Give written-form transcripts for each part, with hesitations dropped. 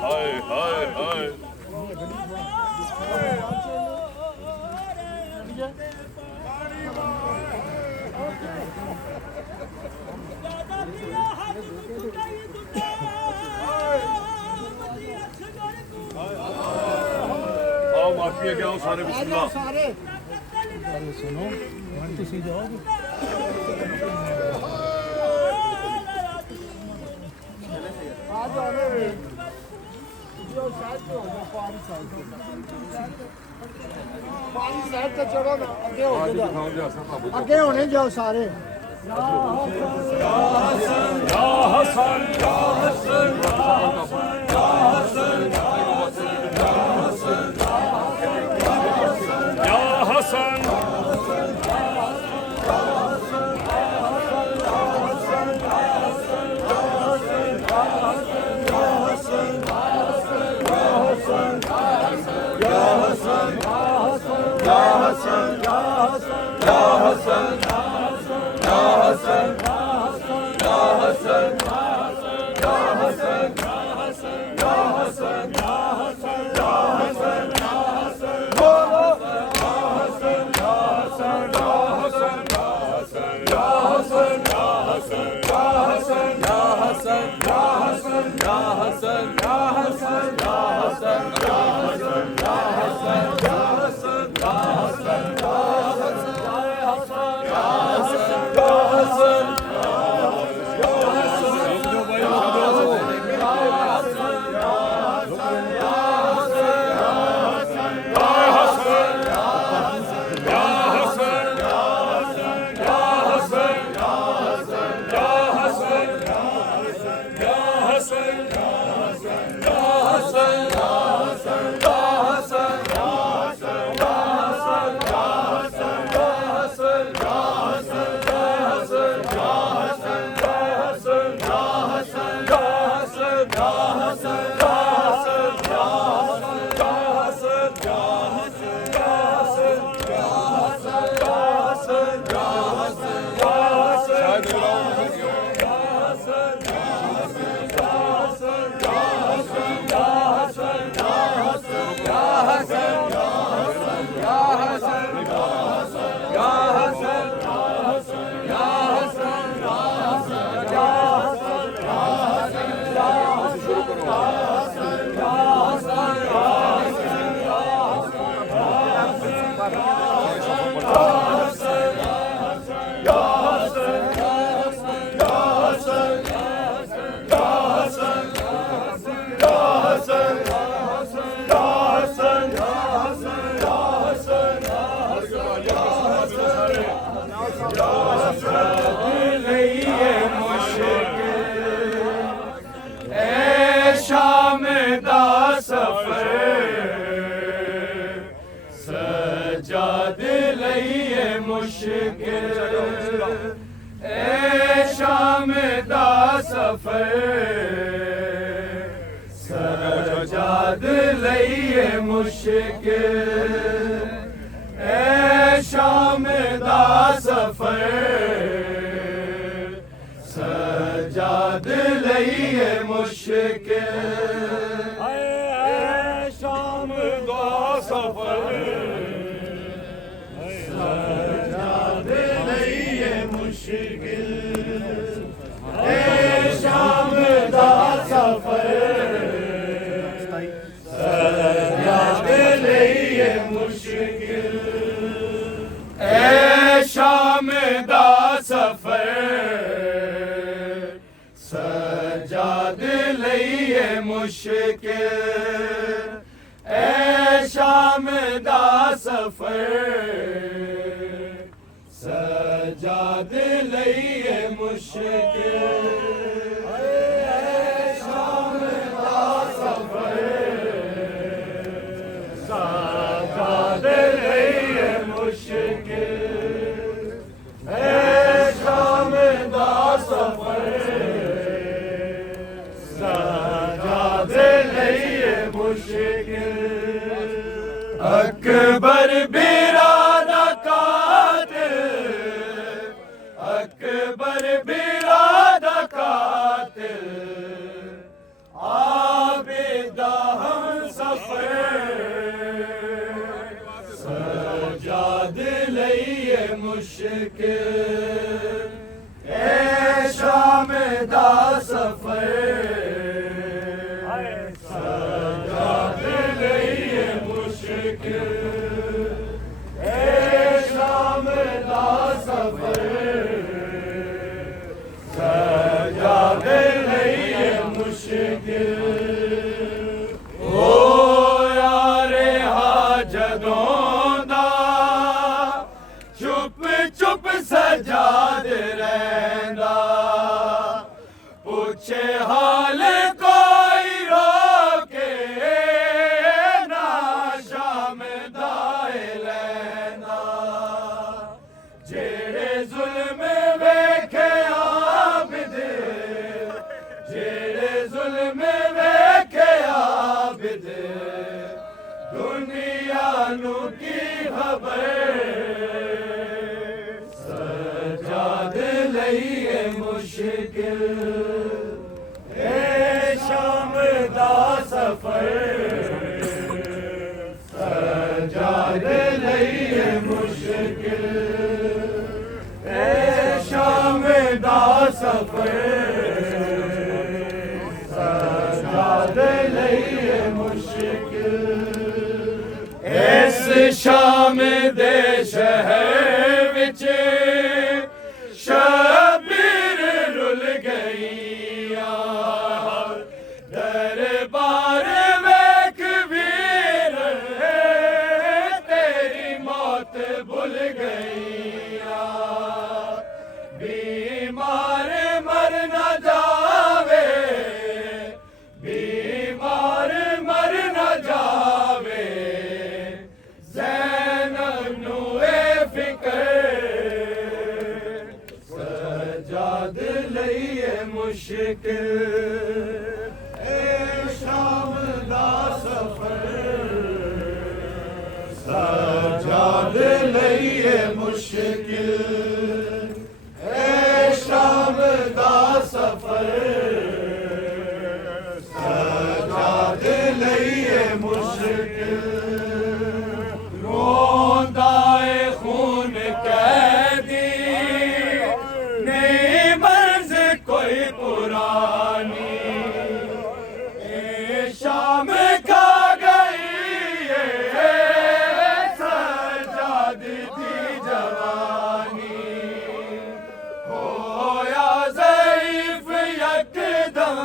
हाय हाय हाय आओ माफी क्या हो सारे बिस्मिल्लाह अरे सुनो वन टू सी जाओगे साइड तो चढ़ो ना आगे होने जाओ सारे या हसन या हसन या हसन या हसन या हसन सजाद लईए मुश्किल ए शाम दा सफर सजाद लईए मुश्किल ए शाम दा सफर सजाद लईए मुश्किल ए शाम दा सफर शाम दा सफर सजाद लईए मुश्किल ए शाम दा सफर सजाद लईए मुश्किल शाम दा सफर सजाद लईए मुश्किल अकबर बिरादा कातिल अकबर बिरादा कातिल मुश्किल ए शाम दा सफर सजादे लईए मुश्किल ए शाम दा सफर सजादे लईए मुश्किल सजाद रहंदा पूछे हाल कोई रोके ना शाम दाए लैंदा जेड़े जुल्म वेखे आबिद जेड़े जुल्म वेखे आबिद दुनिया नू की खबर लईए मुश्किल ए शाम दा सफर सजादे लईए मुश्किल ए शाम दा सफर सजादे लईए मुश्किल इस शाम दे शहर विच शबीर रुल गईया दरबार वेख वीर तेरी मौत भुल गईया बीमार मर न जावे बीमार मर न जावे ज़ैनब नू ए फिकर सजाद लईए मुश्किल ए शाम दा सफर सजाद लईए मुश्किल ए शाम दा सफर सजाद लईए मुश्किल रोंदा ए खून कैदी कोई पुरानी ए शाम खा गई सजाद दी जवानी होया ज़ईफ़ यकदम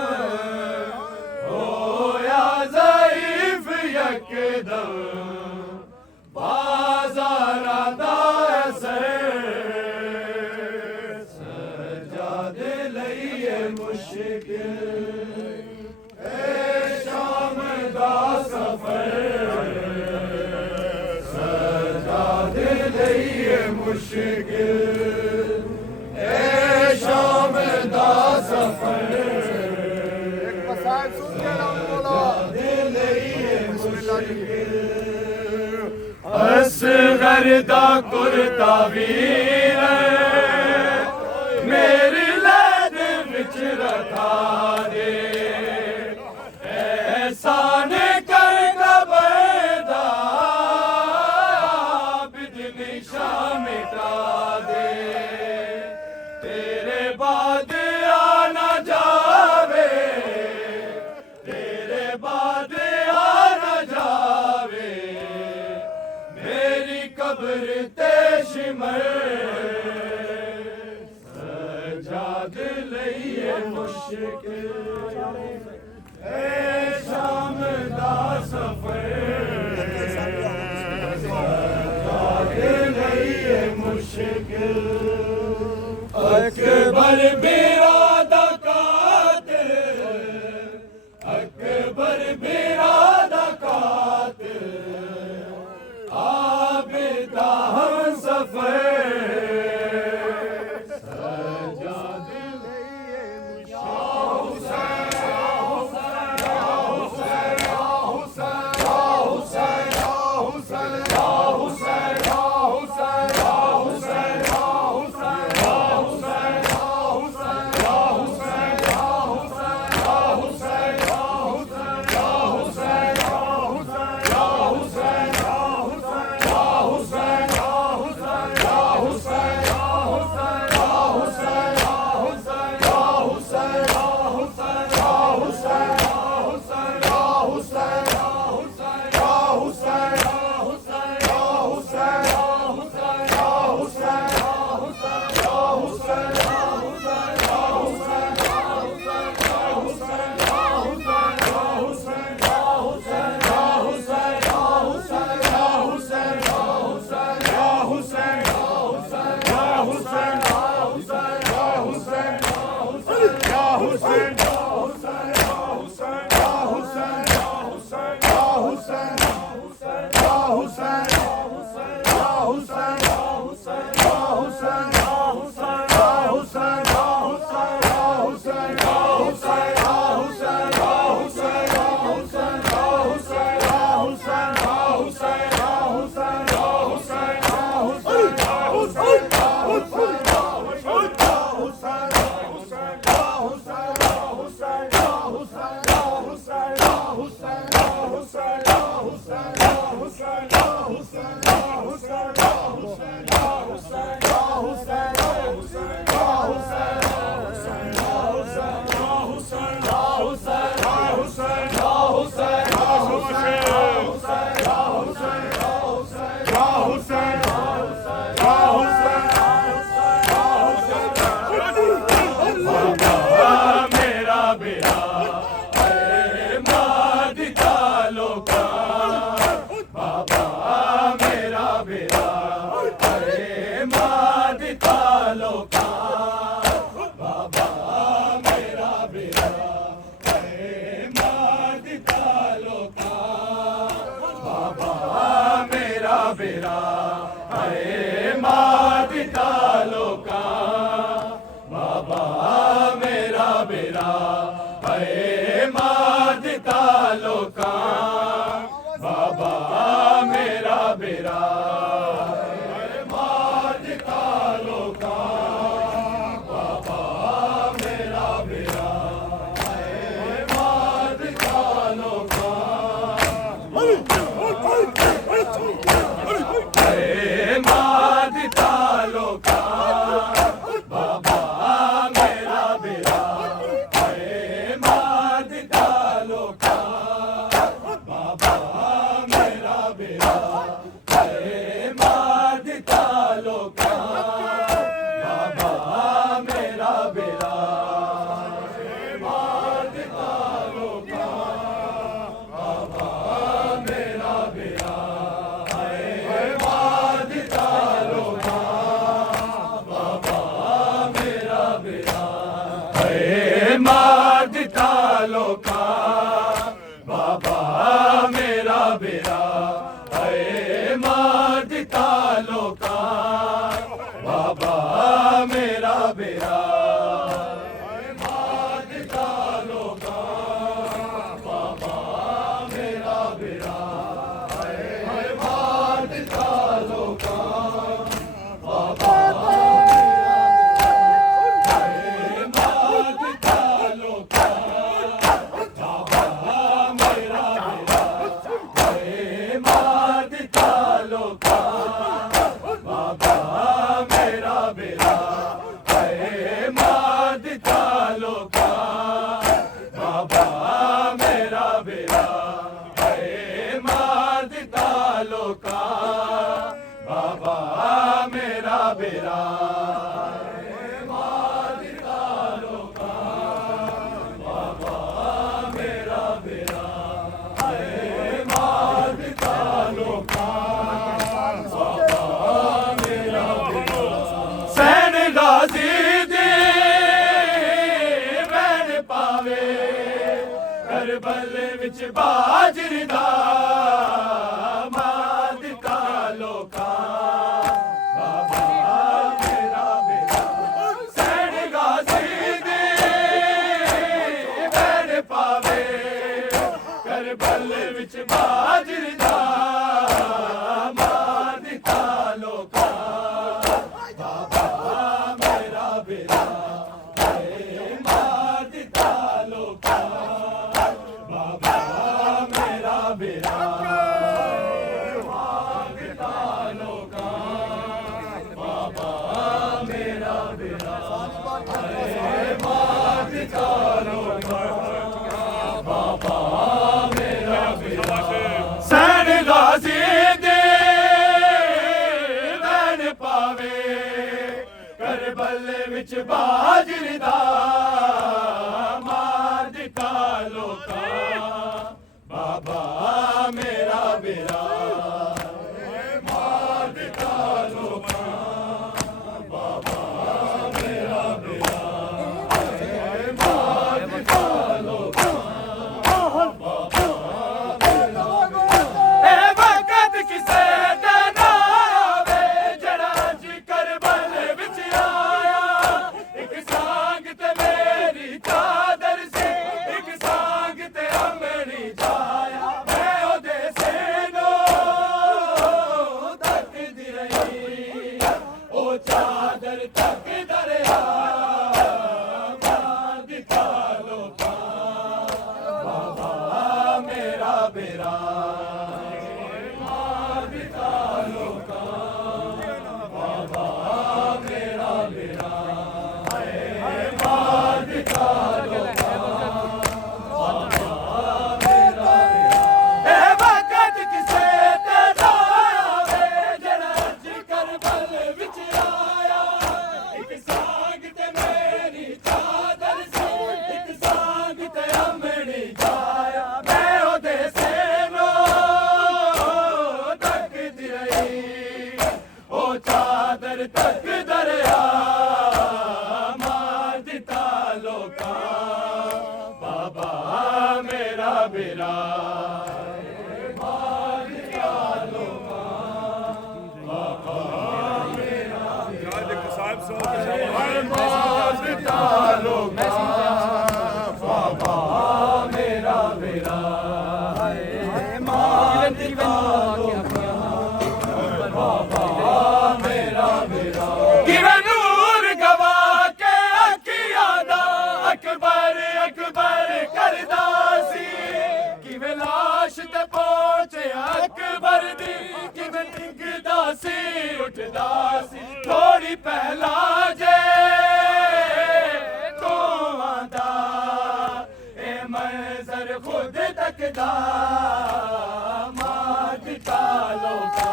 होया ज़ईफ़ यकदम बाज़ारा दा मुश्किल ए शाम दा सफर सजादे लईए मुश्किल ए शाम दा सफर सजादे लईए मुश्किल असगर दा कुर्ता वीर मेरी रखा दे एहसान कर कबरदा आबिद निशा मिटा दे तेरे बाद आना जावे तेरे बाद आना जावे मेरी कब्र ते शिमर सजाद लईए मुश्किल ए शाम दा सफर सजाद लईए मुश्किल अकबर बिरादा कातिल अकबर बिरादा कातिल आबिदा हम सफर बेरा है मार दिता लोकां बाबा मेरा बेरा है मार दिता लोकां बाबा मेरा बेरा है मार दिता लोकां है मार दिता लोकां बाबा मेरा बेरा है मार दिता लोकां बाबा मेरा बेरा है मार दिता लोकां बाबा मेरा बेरा है मार दिता लोकां बाबा मेरा बेरा है मार दिता लोकां बाबा मेरा बेरा है मार दिता लोकां बाबा मेरा बेरा है मार दिता लोकां बाबा मेरा बेरा है मार दिता लोकां बाबा मेरा बेरा है मार दिता लोकां बाबा है मार दिता लोकां बाबा मेरा बेरा है मार दिता लोकां बाबा मेरा बेरा है मार दिता लोकां बाबा मेरा बेरा है मार दिता लोकां बाबा मेरा बेरा है मार दिता लोकां बाबा मेरा बेरा है मार दिता लोकां बाबा मेरा बेरा सैन गाजी दे मैन पावे करबल विच बाजर दा मार दिता लोकां बाबा मेरा बेरा सैन गाजी दे मैन पावे करबल विच बाजर दा मार दिता लोकां बाबा मेरा बेरा है मार दिता लोकां बाबा मेरा बेरा है मार दिता लोकां बाबा मेरा बेरा है मार दिता लोकां बाबा मेरा बेरा सैन गाजी दे मैन पावे करबल विच बाजर दा मार दिता लोकां बाबा मेरा बेरा है मार दिता लोकां बाबा मेरा बेरा है मार दिता लोकां ए वक्त किसे दा ना आवे जड़ा अज करबल विच आया एक सांग ते मेरी चादर सी एक सांग ते अमरी जाया मैं ओदे सेनो तकदी रही ओ चादर तक दरिया मार दिता लोकां बाबा मेरा बेरा मार दिता लोकां बाबा मेरा बेरा है मार दिता लोकां बाबा मेरा बेरा ए वक्त किसे ते ना आवे जड़ा अज करबल विच आया एक सांग ते मेरी चादर सी एक सांग ते अमड़ी जाया मैं ओदे सेनो तकदी रही ओ चादर तक दरिया मार दिता लोकां बाबा मेरा बेरा है मार दिता लोकां बाबा मेरा बेरा साहब है मार दिता लोकां मंजर खुद तकदा मां दिता लोका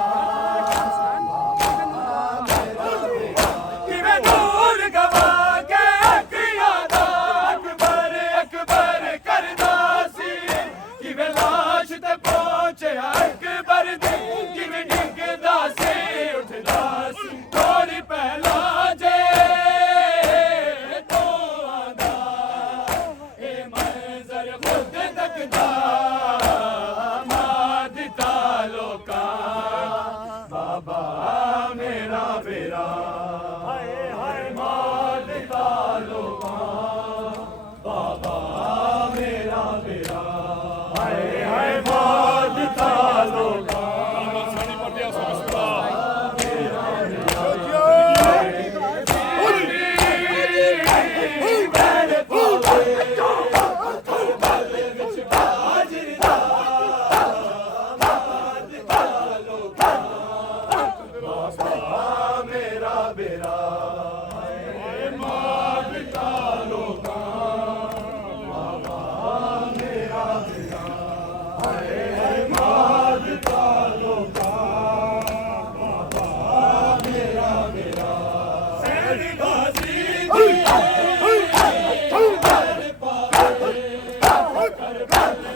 किवें दूर गवा के अखियां दा अकबर अकबर करदा सी किवें लाश ते पहुंचे अकबर दी किवें डिगदा सी उठदा सी थोड़ी पहला जे तो आदा ए मंजर खुद तकदा मां दिता लोका बाबा मेरा बेरा हाय हाय मां दिता लोका बाबा मेरा बेरा हाय हाय मां दिता लोका सानी पटिया समझदा मेरा बेरा हाय मां दिता लोका बाबा मेरा बेरा हाय हाय मां दिता लोका बाबा मेरा बेरा सैनी गाजी करबल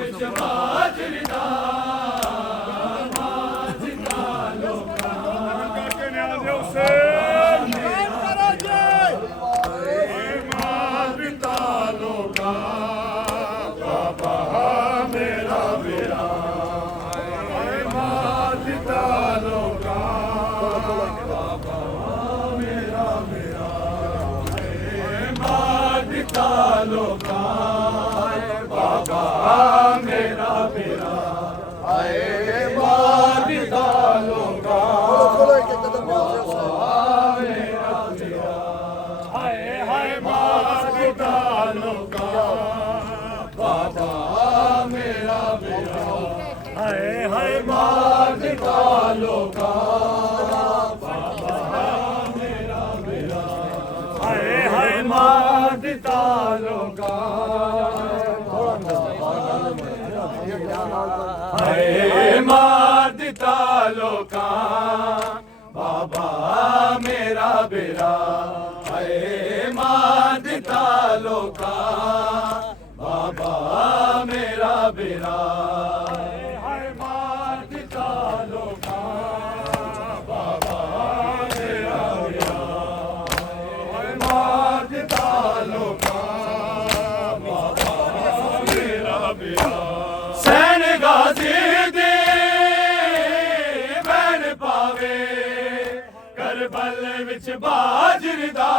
विच बाजर दा हाय मार दिता लोका बाबा मेरा बेरा हाय मार दिता लोका बाबा मेरा बेरा हाय मार दिता लोका बाबा मेरा बेरा हाय मार दिता ਬਾਜਰ ਦਾ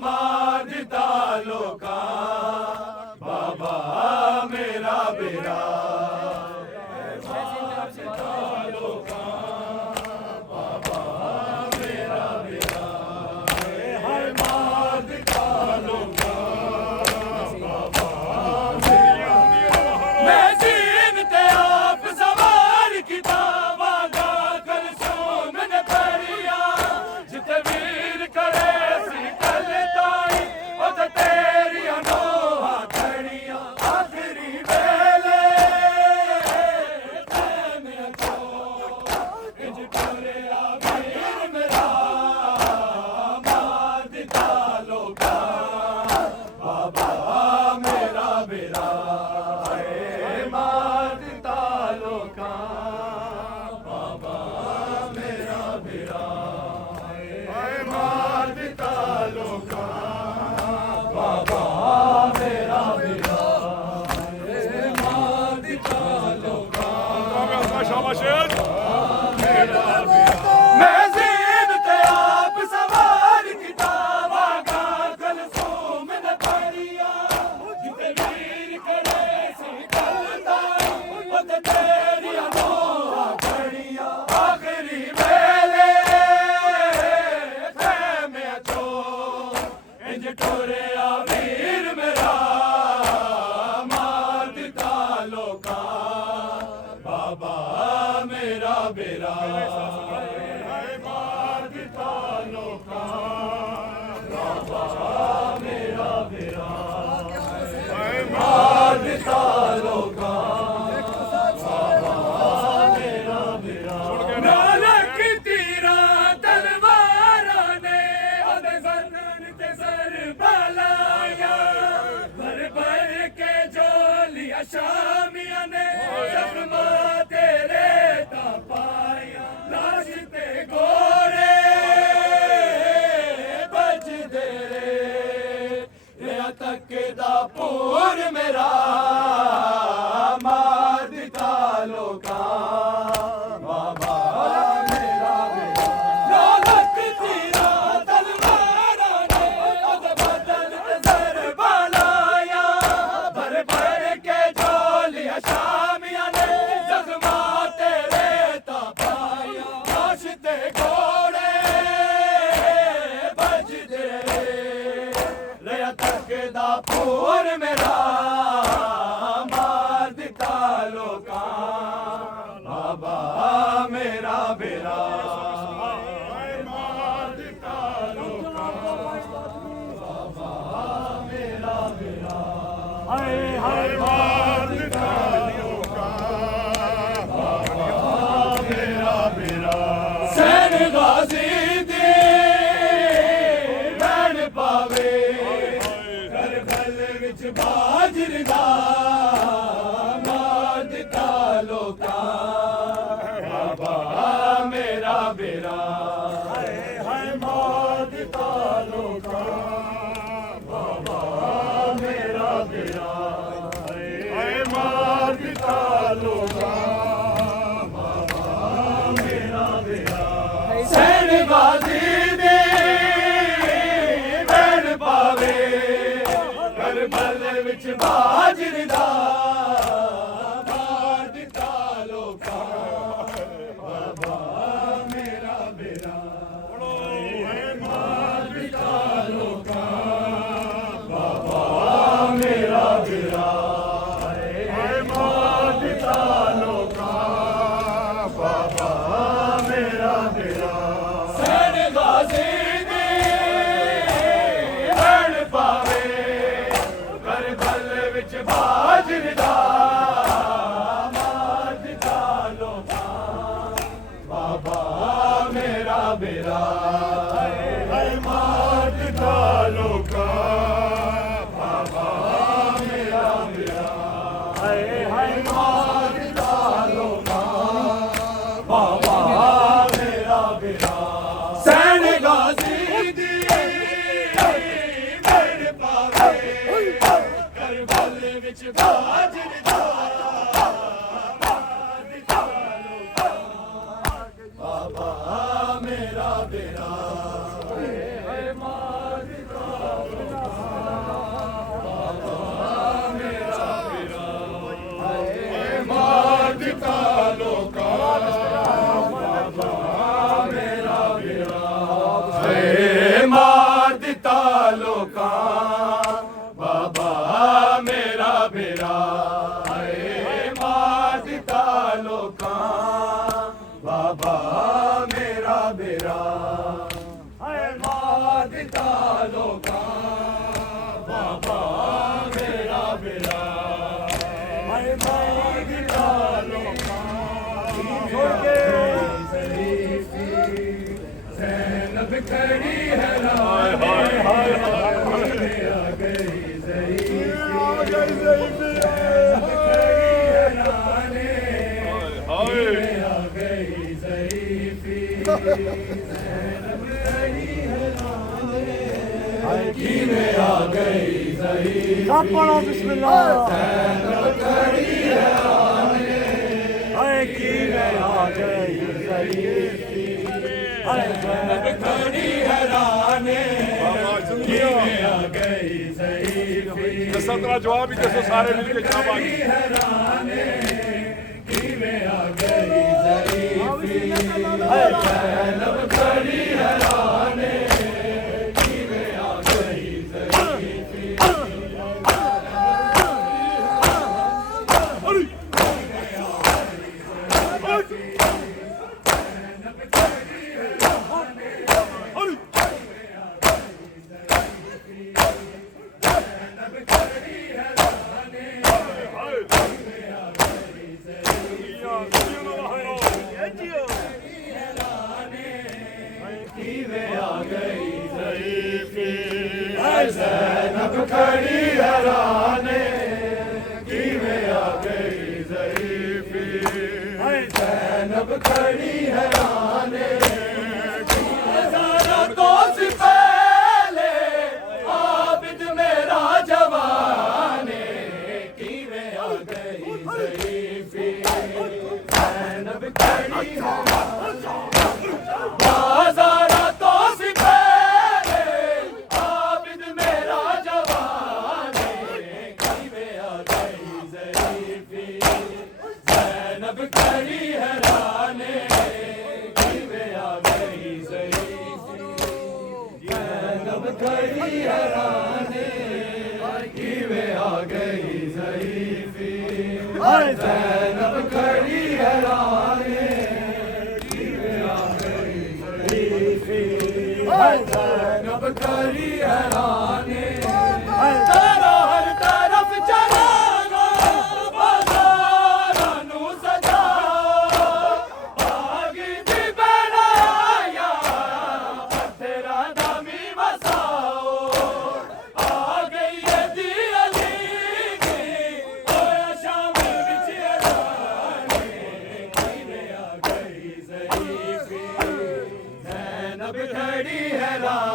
ਮਾਰ ਦਿੱਤਾ ਲੋਕਾਂ ਬਾਬਾ ਮੇਰਾ ਬੇੜਾ ਸ਼ਾਮੀਆਂ ਨੇ ਜ਼ਖਮਾਂ ਤੇਰੇ ਤਾਂ ਪਾਇਆ ਲਾਸ਼ ਤੇ ਗੋਰੇ ਵੱਜਦੇ ਰਿਆ ਤੱਕ ਦਾ ਪੂਰ ਮੇਰਾ ਮਾਰ ਦਿੱਤਾ ਲੋਕਾਂ ਬਾਬਾ ਮੇਰਾ ਲੋਲਕ ਤੀਰਾ ਤਲਵਾਰਾਂ ਨੇ ਉਹਦੇ ਬਦਨ ਤੇ ਜ਼ਰਬਾਂ ਲਾਇਆ ਭਰ ਭਰ ਕੇ ਸ਼ਾਮੀਆਂ ਨੇ ਜ਼ਖਮਾਂ ਤੇਰੇ ਤਾਂ ਪਾਇਆ ਲਾਸ਼ ਤੇ ਘੋੜੇ ਵੱਜਦੇ ਰਿਆ ਤੱਕ ਦਾ ਪੂਰ ਮੇਰਾ ਮਾਰ ਦਿੱਤਾ ਲੋਕਾਂ ਬਾਬਾ ਮੇਰਾ ਬੇੜਾ ਮਾਰ ਦਿੱਤਾ ਲੋਕਾਂ ਬਾਬਾ ਮੇਰਾ ਬੇੜਾ ਹਾਏ ਹਾਏ ਮਾਰ ਦਿੱਤਾ ਸੈਨ ਗਾਜ਼ੀ ਦੀ ਬਣ ਪਾਵੇ ਕਰਬਲ ਵਿੱਚ ਬਾਜਰ ਦਾ ਮਾਰ ਦਿੱਤਾ ਲੋਕਾਂ ਬਾਬਾ ਮੇਰਾ ਬੇੜਾ ਹਾਏ ਹਾਏ ਮਾਰ ਦਿੱਤਾ ਲੋਕਾਂ ਬਾਬਾ ਮੇਰਾ ਬੇੜਾ ਹਾਏ ਮਾਰ ਦਿੱਤਾ ਲੋਕਾਂ ਸੈਨ ਗਾਜ਼ੀ ਦੀ ਬਣ ਪਾਵੇ ਕਰਬਲ ਵਿੱਚ ਬਾਜਰ ਦਾ ਮਾਰ ਦਿੱਤਾ ਲੋਕਾਂ ਬਾਬਾ ਮੇਰਾ ਬੇੜਾ ਮਾਰ ਦਿੱਤਾ ਲੋਕਾਂ ਬਾਬਾ ਮੇਰਾ ਬੇੜਾ ਮਾਰ ਦਿੱਤਾ ਲੋਕਾਂ ਬਾਬਾ ਮੇਰਾ ਬੇੜਾ ਬਾਜਰ ਦਾ ਮਾਰ ਦਿੱਤਾ ਲੋਕਾਂ ਬਾਬਾ ਮੇਰਾ ਬੇੜਾ ਹਾਏ ਮਾਰ ਦਿੱਤਾ ਲੋਕਾਂ ਬਾਬਾ ਮੇਰਾ ਬੇੜਾ ਹਾਏ ਹਾਏ ਮਾਰ ਦਿੱਤਾ ਲੋਕਾਂ ਬਾਬਾ ਮੇਰਾ ਬੇੜਾ ਸੈਨ ਗਾਜ਼ੀ ਦੀ ਬਣ ਪਾਵੇ ਕਰਬਲ ਵਿੱਚ ਬਾਜਰ ਦਾ ਮਾਰ ਦਿੱਤਾ ਲੋਕਾਂ ਬਾਬਾ ਮੇਰਾ ਬੇੜਾ खड़ी हैरान आ गई ज़ईफ़ी सब पढ़ो बिस्मिल्लाह खड़ी हैरान हाय की में आ गई ज़ईफ़ी हाय खड़ी हैरान आ गई ज़ईफ़ी 17 जवाब ही दसो सारे मिलके जवाब आ गए हैरान आ गई ज़ईफ़ी ज़ैनब खड़ी हैरान आ गई ज़ईफ़ी ज़ैनब खड़ी हैरान किवें आ गई ज़ईफ़ी ज़ैनब खड़ी हैरान ज़रा तो सी पहले आबिद मेरा जवान किवें आ गई ज़ईफ़ी ज़ैनब खड़ी हैरान ज़रा तो सी पहले आबिद मेरा जवान किवें आ गई ज़ईफ़ी ज़ैनब खड़ी हैरान किवें आ गई ज़ईफ़ी ज़ैनब खड़ी हैरान किवें आ गई ज़ईफ़ी ज़ैनब खड़ी हैरान ज़ैनब खड़ी हैरान तारा हर तरफ चलाना बाज़ारां नूं सजा आग दी बनाया तेरा दामी वसाओ आ गई है दी अली दी होया शाम विच ऐलान किवें आ गई ज़ईफ़ी ज़ैनब खड़ी हैरान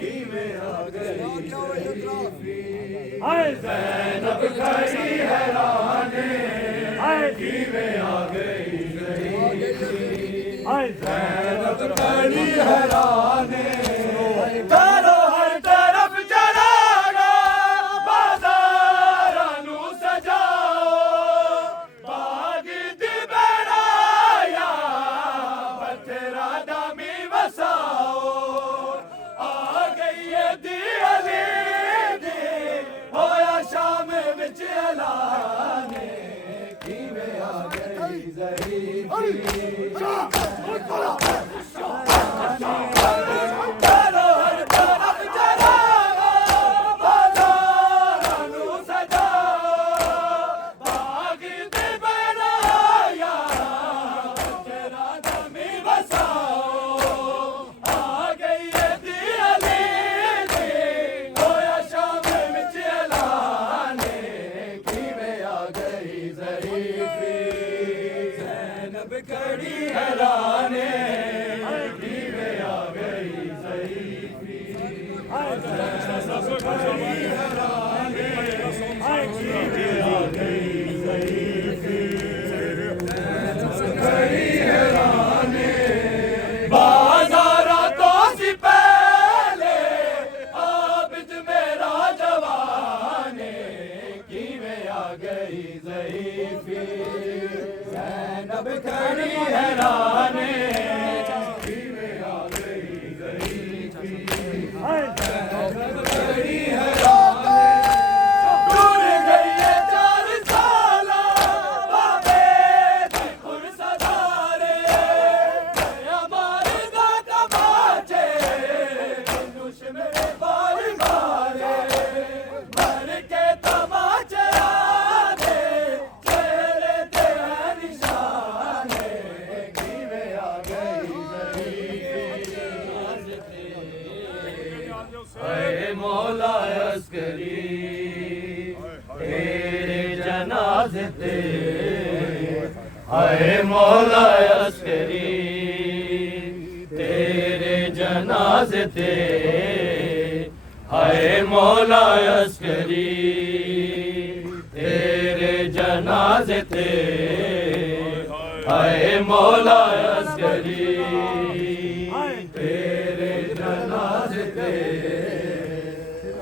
किवें आ गई ज़ईफ़ी ज़ैनब खड़ी हैरान किवें आ गई ज़ईफ़ी ज़ैनब खड़ी हैरान तारो हर तरफ जलाना बाज़ारां नूं सजाओ बाग दी बनाया तेरा दामी वसाओ आ गई है दी अली दी होया शाम विच ऐलान किवें आ गई ज़ईफ़ी तारो हर तरफ जलाना बाज़ारां नूं सजाओ बाग दी बनाया तेरा दामी वसाओ आ गई है दी अली दी होया शाम विच ऐलान किवें आ गई ज़ईफ़ी ज़ैनब खड़ी हैरान किवें आ गई ज़ईफ़ी ज़ैनब खड़ी हैरान किवें आ गई ज़ईफ़ी खड़ी हैरान बाज़ारा तो सी पहले आबिद मेरा जवान किवें आ गई ज़ईफ़ी ज़ैनब खड़ी हैरान किवें आ गई ज़ईफ़ी ज़ैनब खड़ी हैरान दूर गई है हाय मौला अस्करी तेरे जनाजे ते हाय मौला अस्करी तेरे जनाजे ते हाय मौला अस्करी तेरे जनाजे ते हाय मौला अस्करी तेरे जनाजे ते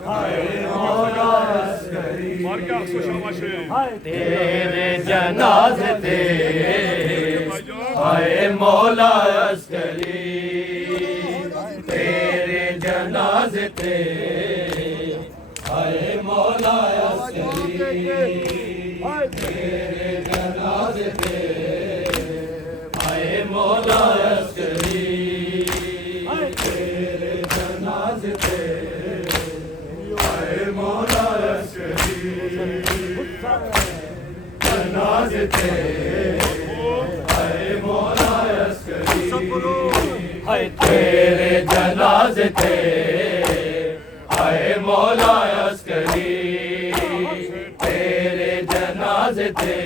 हाय मौला अस्करी Var ya Soşamaşı. तेरे जनाजे ते हाय मौला अस्करी तेरे जनाजे ते हाय मौला अस्करी तेरे जनाजे ते हाय मौला अस्करी तेरे जनाजे ते हाय मौला अस्करी जनाजे ते हाय मौला अस्करी हाय तेरे जनाजे ते हाय मौला अस्करी तेरे जनाजे ते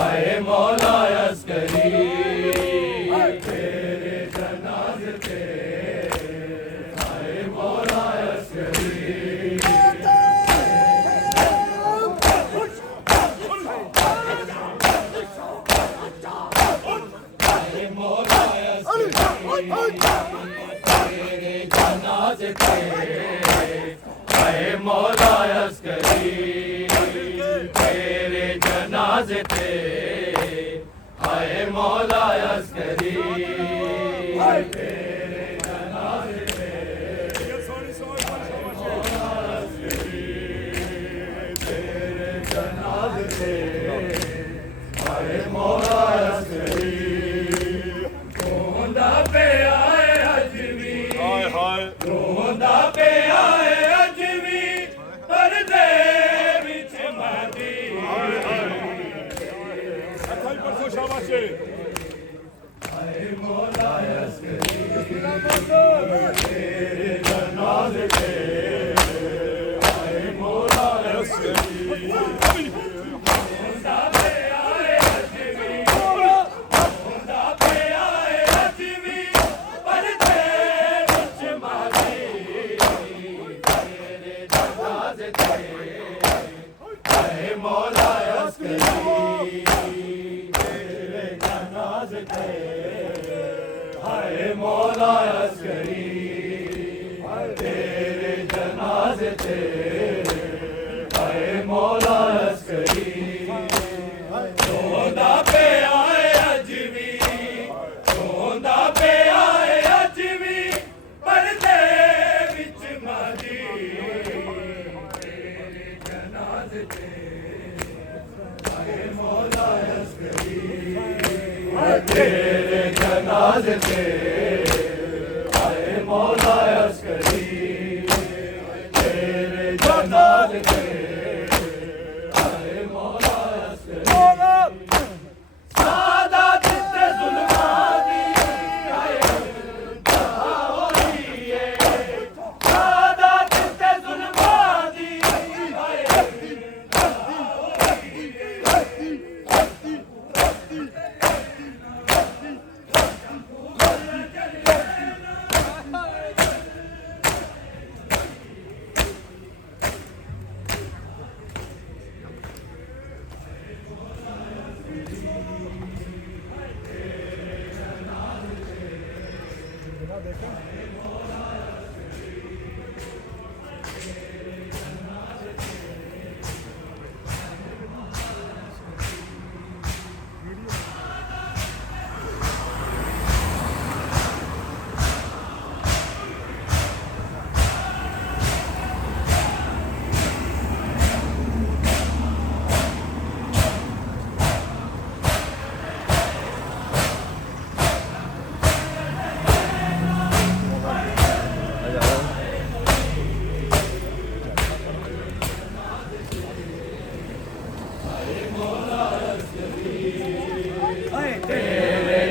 हाय मौला अस्करी तेरे जनाजे ते हाय मौला अस्करी तेरे जनाजे ते हाय मौला अस्करी तेरे जनाजे ते हाय मौला अस्करी तेरे जनाजे ते तेरे जनाजे ते हाय मौला अस्करी रोंदा पे आए अज भी Hay hay. रोंदा पे आए अज भी पर्दे विच मादी Hatay पर Soşamaşı. हाय मौला अस्करी तेरे जनाजे ते हाय मौला अस्करी रोंदा पे आए अज भी रोंदा पे आए अज भी पर्दे विच मादी तेरे जनाजे ते हाय मौला अस्करी तेरे जनाजे ते हाय मौला अस्करी तेरे जनाजे ते हाय मौला अस्करी रोंदा पे आए अज भी रोंदा पे आए अज भी पर्दे विच मादी तेरे जनाजे ते हाय मौला अस्करी तेरे जनाजे ते हाय मौला अस्करी तेरे जनाजे ते हाय मौला अस्करी सादात ते जुल्मा दी हाय इंतहा होई है सादात ते जुल्मा दी हाय इंतहा होई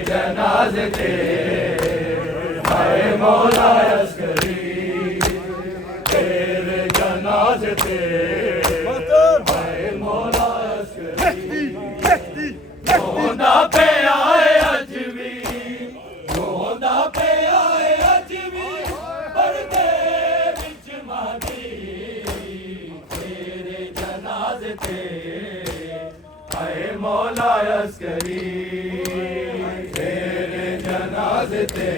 जनाजे ते हाय मौला अस्करी जनाजे ते हाय मौला अस्करी रोंदा पे आए अज भी रोंदा पे आए अज भी पर्दे विच महदी तेरे जनाजे ते हाय मौला अस्करी तेरे जनाजे ते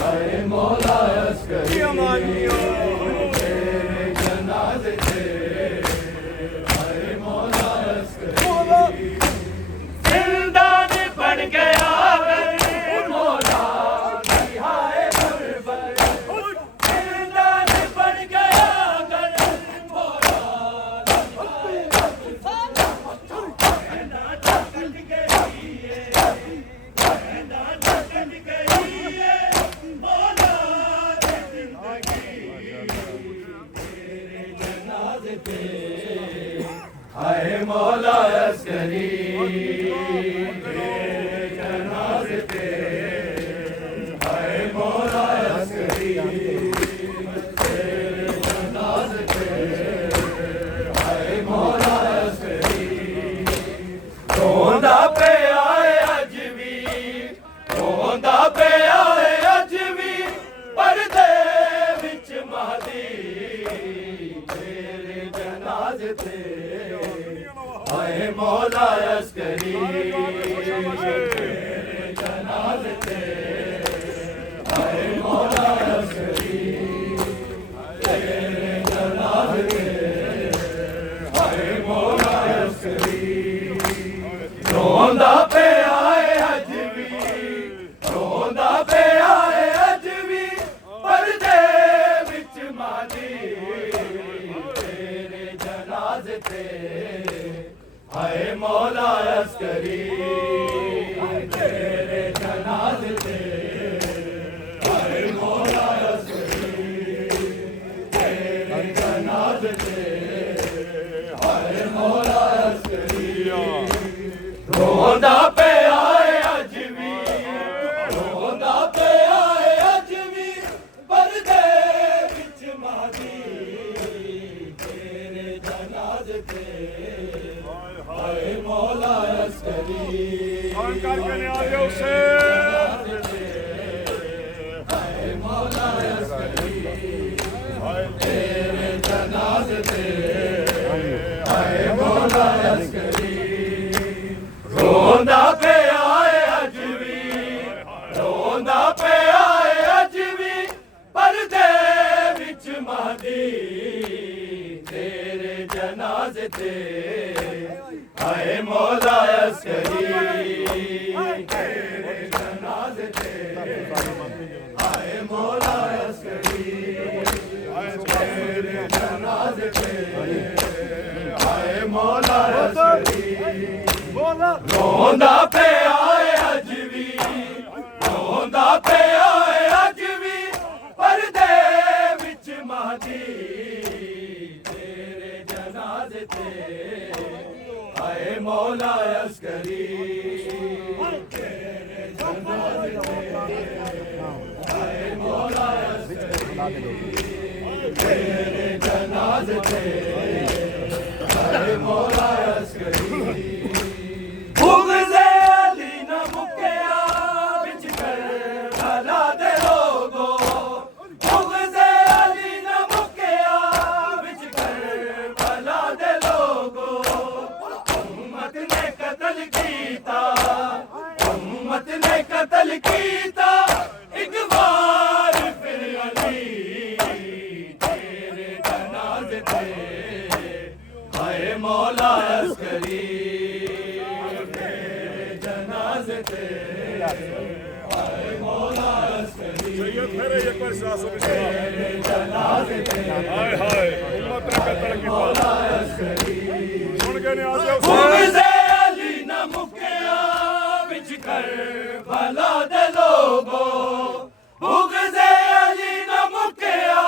हाय मौला अस्करी तेरे जनाजे ते हाय मौला अस्करी जिंदान बन गया मौला हाय बरबर जिंदान बन गया मौला हाय मौला अस्करी तेरे जनाजे ते हाय मौला अस्करी तेरे जनाजे ते हाय मौला अस्करी रोंदा पे आए अज भी रोंदा पे आए अज भी पर्दे विच महदी तेरे जनाजे ते हाय मौला अस्करी तेरे जनाजे ते हाय मौला अस्करी तेरे जनाजे ते हाय मौला अस्करी रोंदा पे आए अज भी रोंदा पे आए अज भी पर्दे विच महदी तेरे जनाजे ते हाय मौला अस्करी तेरे जनाजे ते हाय मौला अस्करी तेरे जनाजे ते हाय मौला अस्करी रोंदा पे आए अज भी रोंदा पे आए अज भी पर्दे विच महदी तेरे जनाजे ते हाय मौला अस्करी करके ले आ जाओ उसे हाय मौला अस्करी तेरे जनाजे ते हाय मौला अस्करी रोंदा पे आए अज भी रोंदा पे आए अज भी पर्दे विच महदी तेरे जनाजे ते हाय मौला अस्करी तेरे जनाजे ते हाय मौला अस्करी तेरे जनाजे ते हाय मौला अस्करी रोंदा पे आए अज भी रोंदा पे आए अज भी पर्दे विच महदी तेरे जनाजे ते हाय मौला अस्करी तेरे जनाजे ते हाय मौला अस्करी तेरे जनाजे ते हाय मौला अस्करी बुग़्ज़े अली न मुकिया विच करबला दे लोगो बुग़्ज़े अली न मुकिया विच करबला दे लोगो उम्मत ने कत्ल कीता उम्मत ने कत्ल कीता एक बार फिर अली तेरे जनाजे ते हाय मौला अस्करी हाय मौला अस्करी फिर एक बार सियासत तेरे जनाजे ते हाय हाय उम्मत ने कत्ल की मौला अस्करी सुन के ने आ जाओ बुग़्ज़े अली न मुकिया विच करबला दे लोगो बुग़्ज़े अली न मुकिया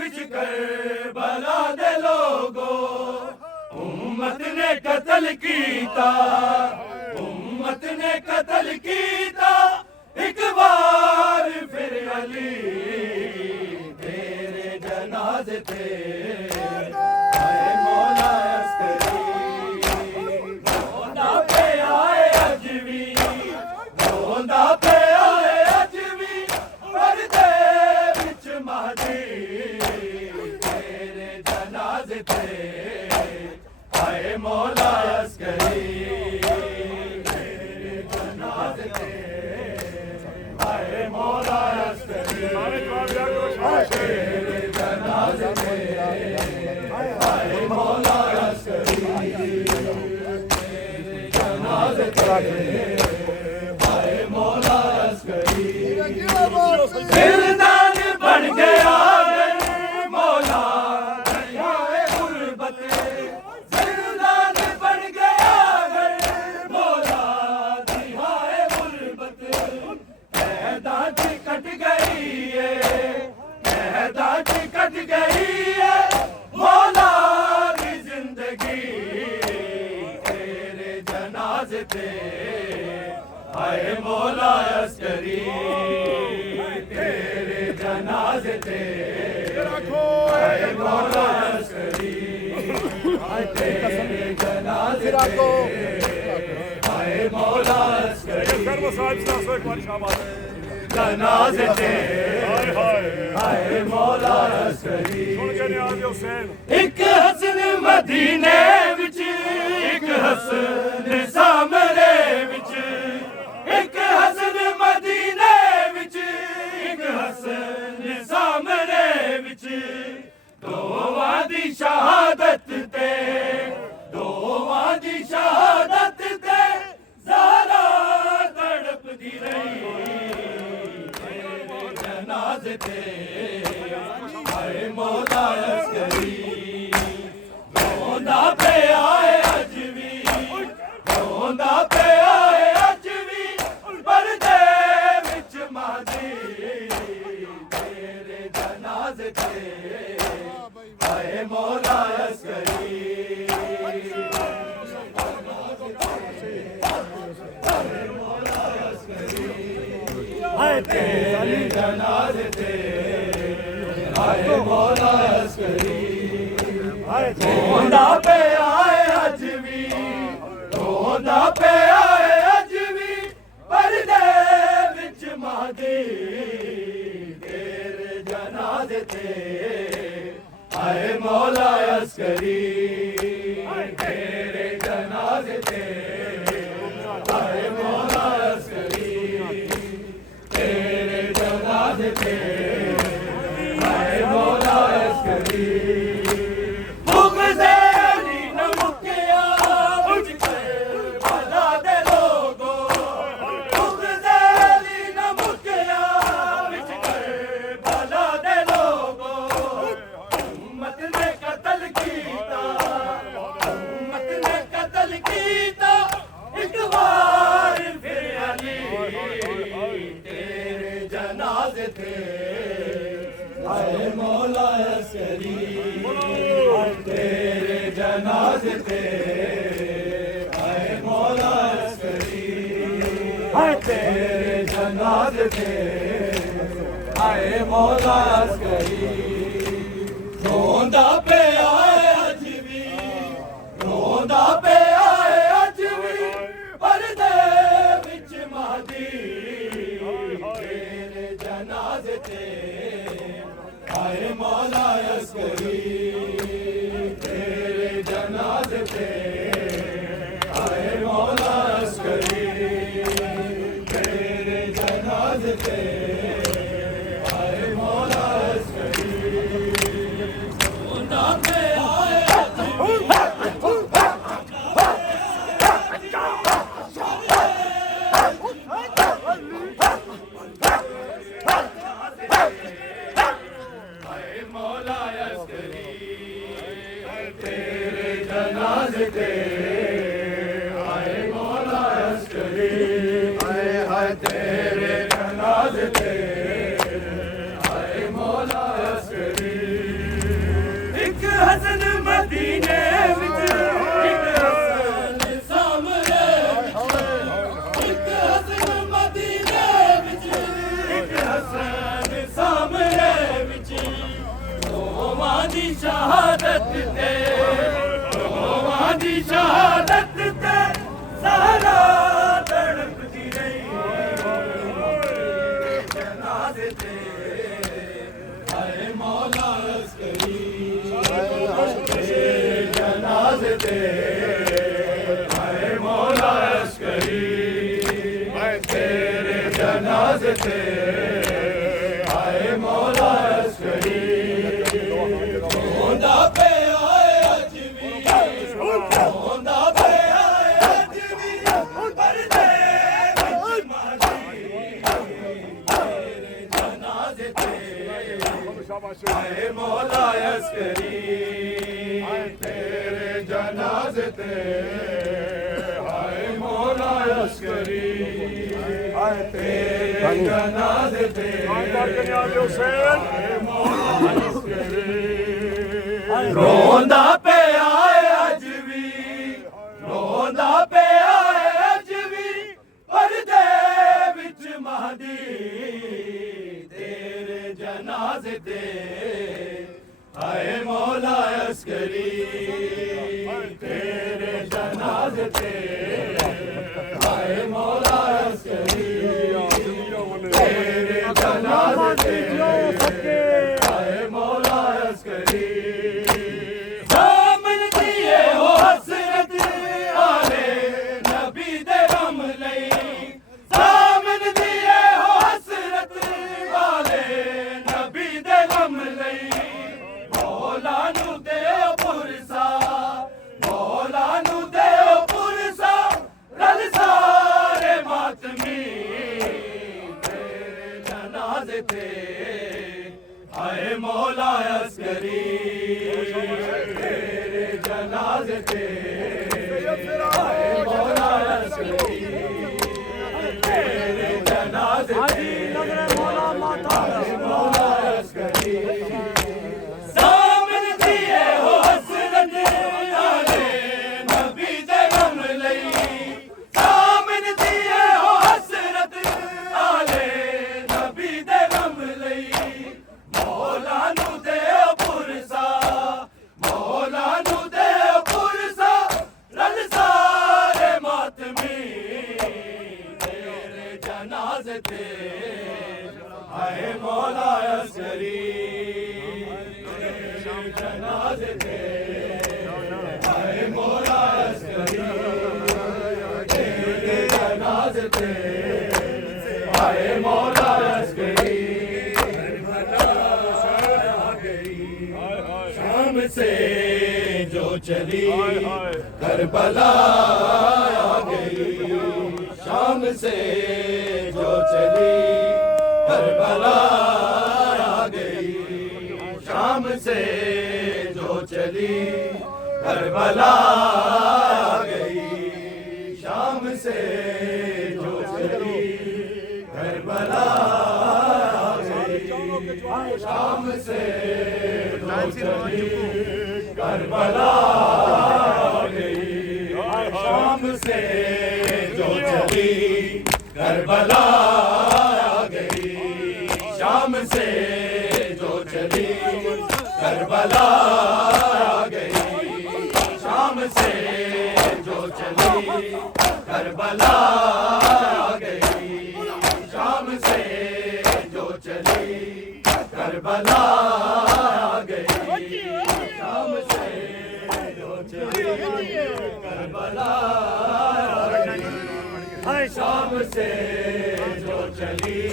विच करबला दे लोगो उम्मत ने कत्ल कीता उम्मत ने कत्ल कीता एक बार फिर अली तेरे जना जनाजे ते आए मौला अस्करी रोंदा पे आए अज भी रोंदा पे आए अज भी पर्दे विच महदी तेरे जनाजे ते आए मौला अस्करी तेरे जनाजे ते आए मौला अस्करी सारे जवाब दिया करो शाबाश तेरे जनाजे ते आए मौला अस्करी तेरे जनाजे ते आए मौला अस्करी दिलदार बन गया मौला दरियाए गुरबत दिलदार बन गया मौला दरियाए गुरबत कहदाज कट गई है कहदाज कट गई है मौला की जिंदगी तेरे जनाजे ते आए मौला अस्करी तेरे जनाजे ते रखो आए मौला अस्करी तेरे जनाजे ते आए मौला अस्करी सर्व साहिब साहब एक बार शाबाश जनाजे ते हाय हाय आए मौला अस्करी सुन के नियाज़ हुसैन एक हसन मदीने विच एक हसन सामरे विच एक हसन मदीने विच एक हसन सामरे विच दोवां दी शहादत ते दोवां दी शहादत ते ज़हरा तड़पदी रही तेरे जनाजे ते आए मौला अस्करी रोंदा पे आए अज भी रोंदा पे आए अज भी पर्दे विच महदी तेरे जनाजे ते आए मौला अस्करी आए तेरे जनाजे ते आए मौला अस्करी रोंदा पे आए अज भी रोंदा पे आए अज भी पर्दे विच महदी तेरे जनाजे ते आए मौला अस्करी तेरे जनाजे ते आए मौला अस्करी तेरे जनाजे ते आए मौला अस्करी मुगज़ेरी न मुकिया मुझके भला दे लोगो मुगज़ेरी न मुकिया मुझके भला दे लोगो उम्मत ने कत्ल कीता उम्मत ने कत्ल कीता एक बार फिर अली तेरे जनाजे थे आए मौला अस्करी तेरे जनाजे ते आए मौला अस्करी तेरे जनाजे ते आए मौला अस्करी रोंदा पे आए अज भी रोंदा पे आए अज भी पर्दे विच महदी तेरे जनाजे ते आए मौला अस्करी तेरे जनाजे ते आए मौला अस्करी तेरे जनाजे ते आए मौला अस्करी रोंदा पे आए मौला अस्करी तेरे जनाजे ते आए मौला अस्करी आए हाय तेरे जनाजे ते आए मौला अस्करी एक हसन मदीने विच एक हसन सामने एक हसन मदीने विच एक हसन सामने विच शहादत ते मां दी शहादत ते सहरा तड़पदी रही जनाजे ते हाय मौला अस्करी जनाजे ते हाय मौला अस्करी तेरे जनाजे ते हाय मौला अस्करी होंदा पे आए अज भी होंदा पे आए अज भी परदे विच माजी तेरे जनाजे ते हाय मौला अस्करी तेरे जनाजे ते हाय मौला अस्करी हाय तेरे जनाजे ते जनाब हुसैन रोंदा पे आए अज भी रोंदा पे आए अज भी परदे विच महदी तेरे जनाजे ते हाय मौला अस्करी तेरे जनाजे ते हाय मौला अस्करी तेरे जनाजे ते हाय मौला अस्करी सामन दिए हो हसरत आले नबी दे गम लई सामन दिए हो हसरत आले नबी दे गम लई मौला नु दे पुरसा मौला नु दे पुरसा रल सारे मातमी तेरे जनाजे ते हाय मौला अस्करी तेरे जनाजे ते हाय मौला अस्करी तेरे जनाजे ते हाय मौला अस्करी सामन दिए हो हसरत आले नबी दे गम लई सामन दिए हो हसरत आले नबी दे गम लई मौला नु दे पुरसा मौला नु दे पुरसा रल सारे मातमी तेरे जनाजे ते हाय मौला अस्करी तेरे जनाजे ते हाय मौला अस्करी तेरे जनाजे ते हाय मौला अस्करी शाम से जो चली करबला आ गई शाम से जो चली करबला आ गई शाम से जो चली करबला आ गई शाम से जो चली करबला आ गई शाम से जो चली करबला आ गई शाम से जो चली करबला आ गई शाम से जो चली करबला आ गई शाम से जो चली करबला आ गई शाम से जो चली करबला आ गई शाम से जो चली करबला शाम से जो चली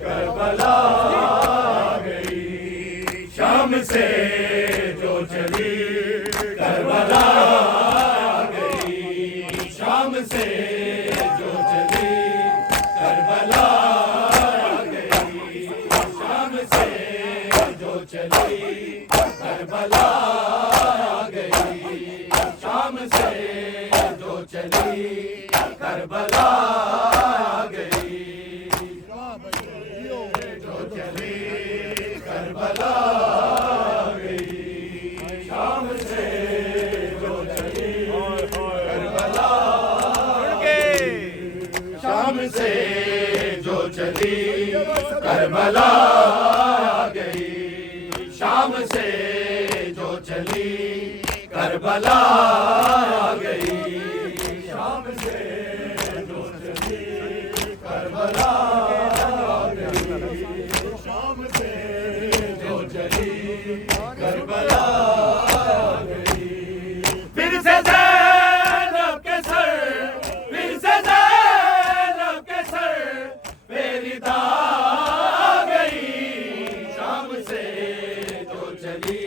करबला आ गई शाम से जो चली करबला आ गई शाम से जो चली करबला आ गई शाम से जो चली करबला आ गई शाम से जो चली करबला आ गई जो चली करबला आ गई शाम से जो चली करबला शाम से जो चली करबला आ गई शाम से चली करबला आ गई शाम से जो चली करबला आ गई शाम से जो चली करबला आ गई फिर से ज़ैनब के सर फिर से ज़ैनब के सर पे रिदा आ गई शाम से जो चली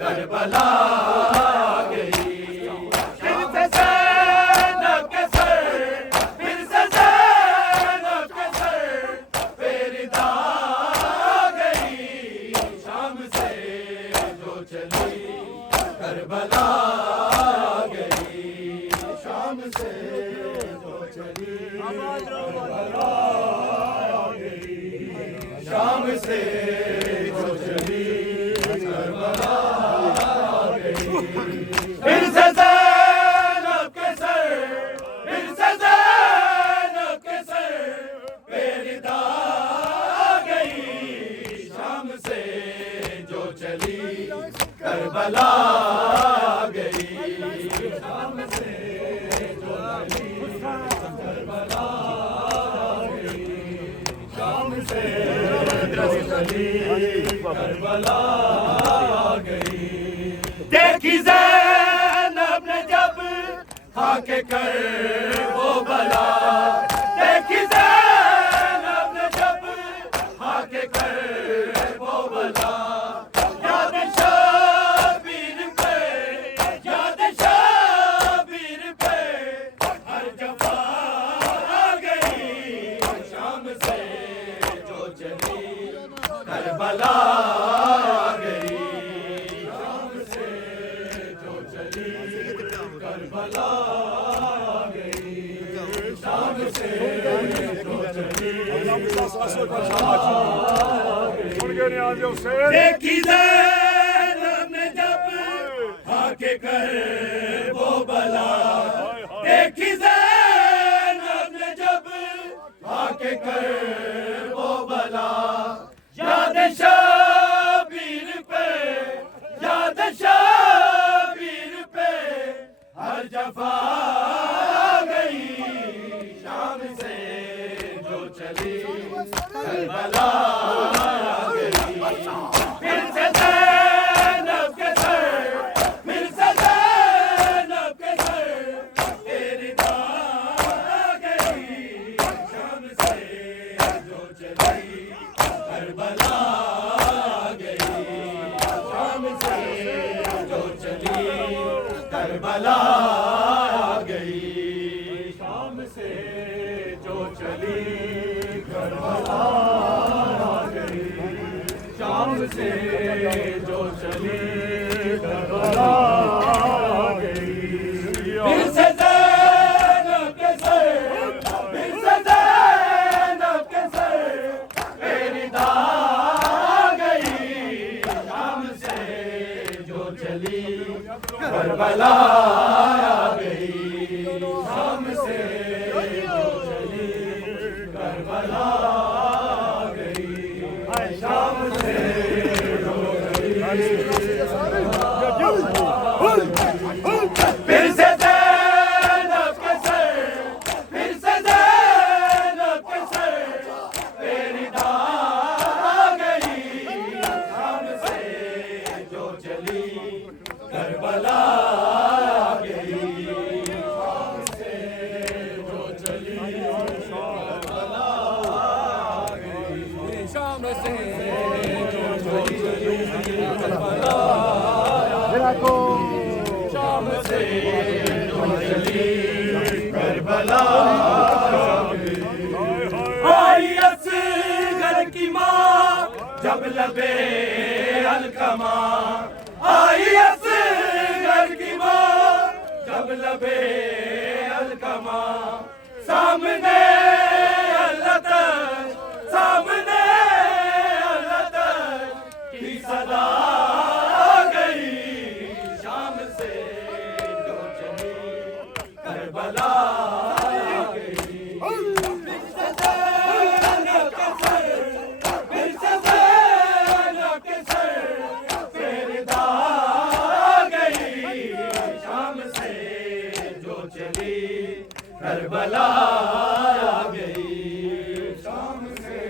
करबला आ गई फिर से ज़ैनब के सर फिर से ज़ैनब के सर पे रिदा आ गई शाम से जो चली करबला आ गई शाम से जो चली करबला आ गई शाम से जो चली करबला आ गई फिर से ज़ैनब के सर फिर से ज़ैनब के सर पे रिदा आ गई शाम से जो चली करबला आ गई शाम से जो चली करबला आ गई शाम से जो चली करबला आ गई देखी ज़ैनब ने जब हाके कर वो बला देखी ज़ैनब ने जब हाके कर वो बला याद शबीर पे याद शबीर पे हर जफा आ गई शाम से जो चली करबला आ गई शाम से जो चली करबला आ गई शाम से जो चली देखी ज़ैनब ने जब हाके कर वो बला देखी ज़ैनब ने जब हाके कर वो बला याद शबीर पे याद शबीर पे हर जफा आ गई शाम से जो चली करबला आ गई फिर से ज़ैनब के सर फिर से ज़ैनब के सर पे रिदा आ गई शाम से जो चली करबला आ गई शाम से जो चली करबला आ गई शाम से जो चली करबला आ गई शाम से जो चली करबला आ गई फिर से ज़ैनब के सर फिर से ज़ैनब के सर पे रिदा आ गई शाम से जो चली करबला आ गई शाम से जो चली करबला आ गई शाम से जो फिर से ज़ैनब के सर फिर से ज़ैनब के सर पे रिदा आ गई शाम से जो चली करबला आ गई शाम से जो चली करबला आ गई शाम से जो चली करबला शाम से जो चली करबला आई असगर की माँ जब लबे अलकमा आई असगर की माँ जब लबे अलकमा सामने अल्लाह तक सामने अल्लाह तक की सदा आ गई शाम से जो चली करबला आ गई फिर से ज़ैनब के सर पे रिदा करबला आ गई शाम से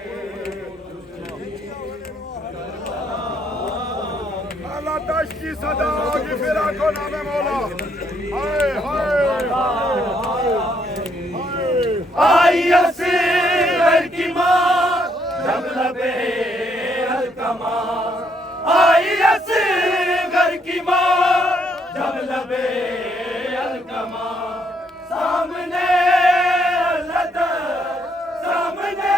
अल्लाह दश की सदा होगी फिर आंखों नामे मौला हाय हाय आई असगर की माँ जब लबे अलकमा आई असगर की माँ जब लबे अलकमा सामने अलदर सामने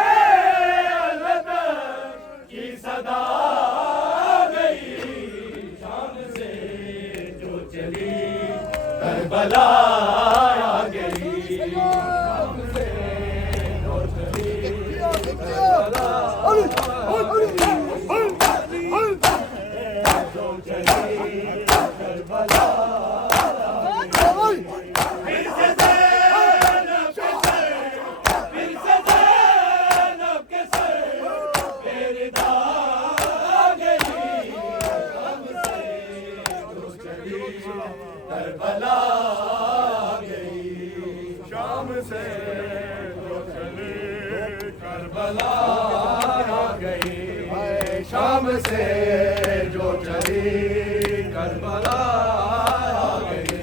अलदर की सदा गई शाम से जो चली करबला आ गई शाम से जो चली करबला जो चली करबला फिर से ज़ैनब के सर फिर से ज़ैनब के सर मेरी दाग गई शाम से जो चली करबला आ गई शाम से जो चली करबला आ गई शाम से जो चली करबला आ गई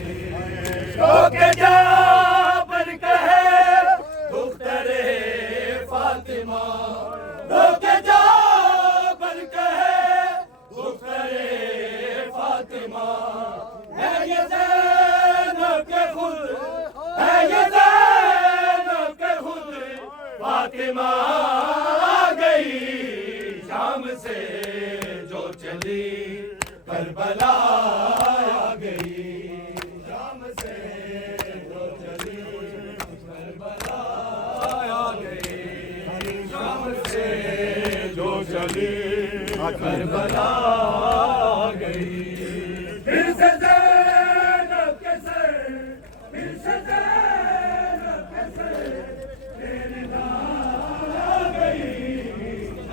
शोके जाबर कहे दुख्तरे फातिमा शोके जाबर कहे दुख्तरे फातिमा है ये ज़ैनब के खुद है ये ज़ैनब के खुद फातिमा आ गई शाम से जो चली करबला आ गई शाम से जो चली करबला आ गई शाम से जो चली करबला आ गई फिर से ज़ैनब के सर फिर से ज़ैनब के सर मेरी दाग आ गई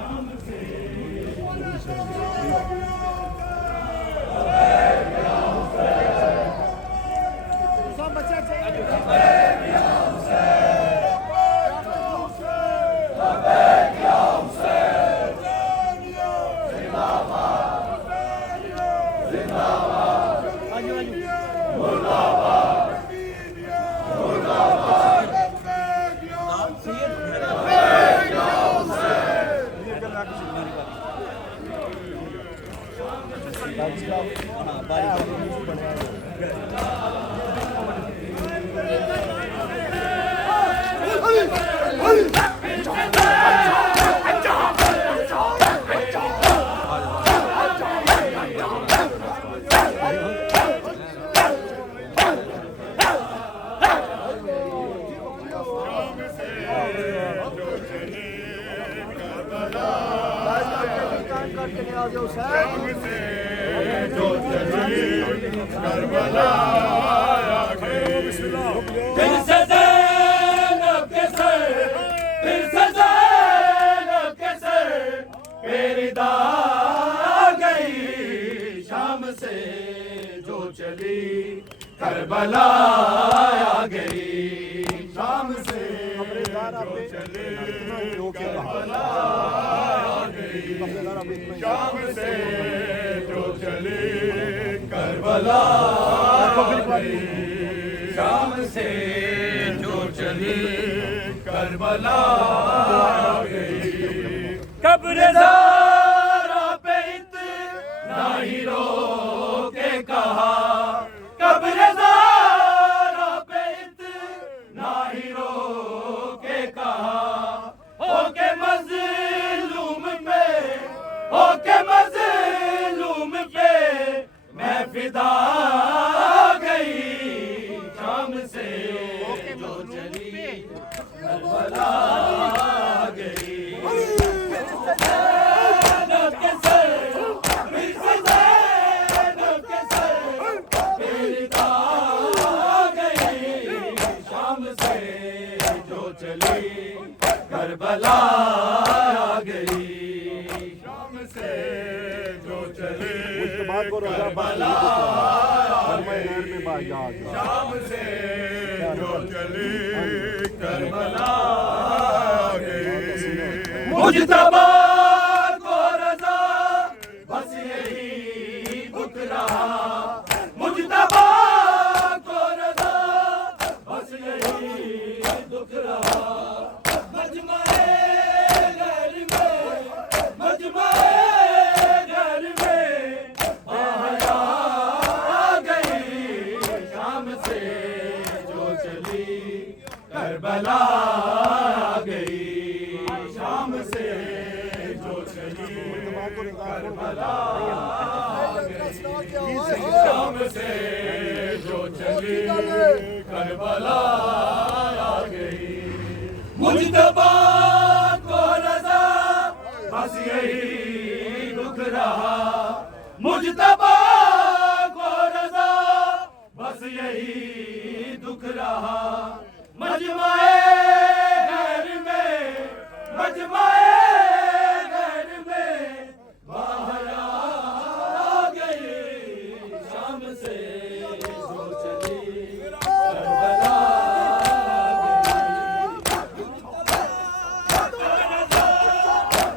शाम से फिर से ज़ैनब के सर फिर से ज़ैनब के सर मेरी दाग गई शाम से जो चली करबला आ गई शाम से जो चली करबला आ गई शाम से जो चली करबला आ गई शाम से जो चली करबला आ गई कब्र ज़ारा पे इतना ही रो के कहा कब्र ज़ारा पे इतना ही रो के कहा होके मज़लूम पे होके मज़लूम पे मैं फिदा गई शाम से जो चली करबला आ गई ज़ैनब के सर फिर से ज़ैनब के सर मेरी दाग गई शाम से जो चली करबला आ गई शाम से जो चली करबला आ गई शाम से जो चली करबला गई। मुजतबा को रज़ा बस यही दुख रहा, मुजतबा को रज़ा बस यही दुख रहा। मजमाए घर में, मजमाए घर में आहया आ गई। शाम से जो चली करबला आ गई। शाम से जो चली करबला आ गई। शाम से जो चली करबला आ गई। मुजतबा को रज़ा बस यही दुख रहा, मुजतबा को रज़ा बस यही दुख रहा। मजमाए घर में, मजमाए घर में बाहया आ गई। शाम से जो चली करबला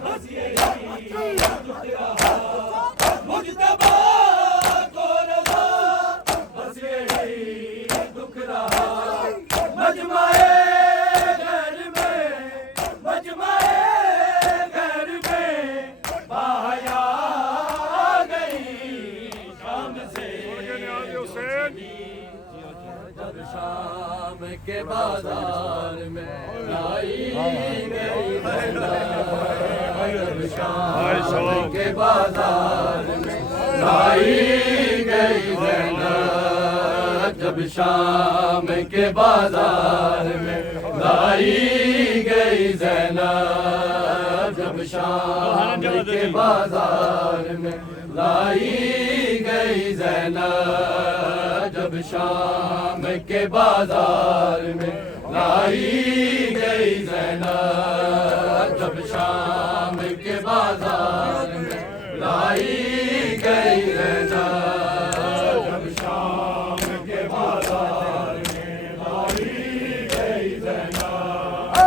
बस यही दुख रहा, मुजतबा को रज़ा बस यही दुख रहा। मजमाए घर में, मजमाए घर में बाहया आ गई। शाम से जब शाम के बाजार में लाई गई जब शाम के बाजार में लाई गई जब शाम के बाजार में लाई गई ज़ैनब। जब शाम के बाजार में लाई गई ज़ैनब। जब शाम के बाजार में लाई गई ज़ैनब। जब शाम के बाजार में लाई गई ज़ैनब। जब शाम के बाजार में लाई गई ज़ैनब।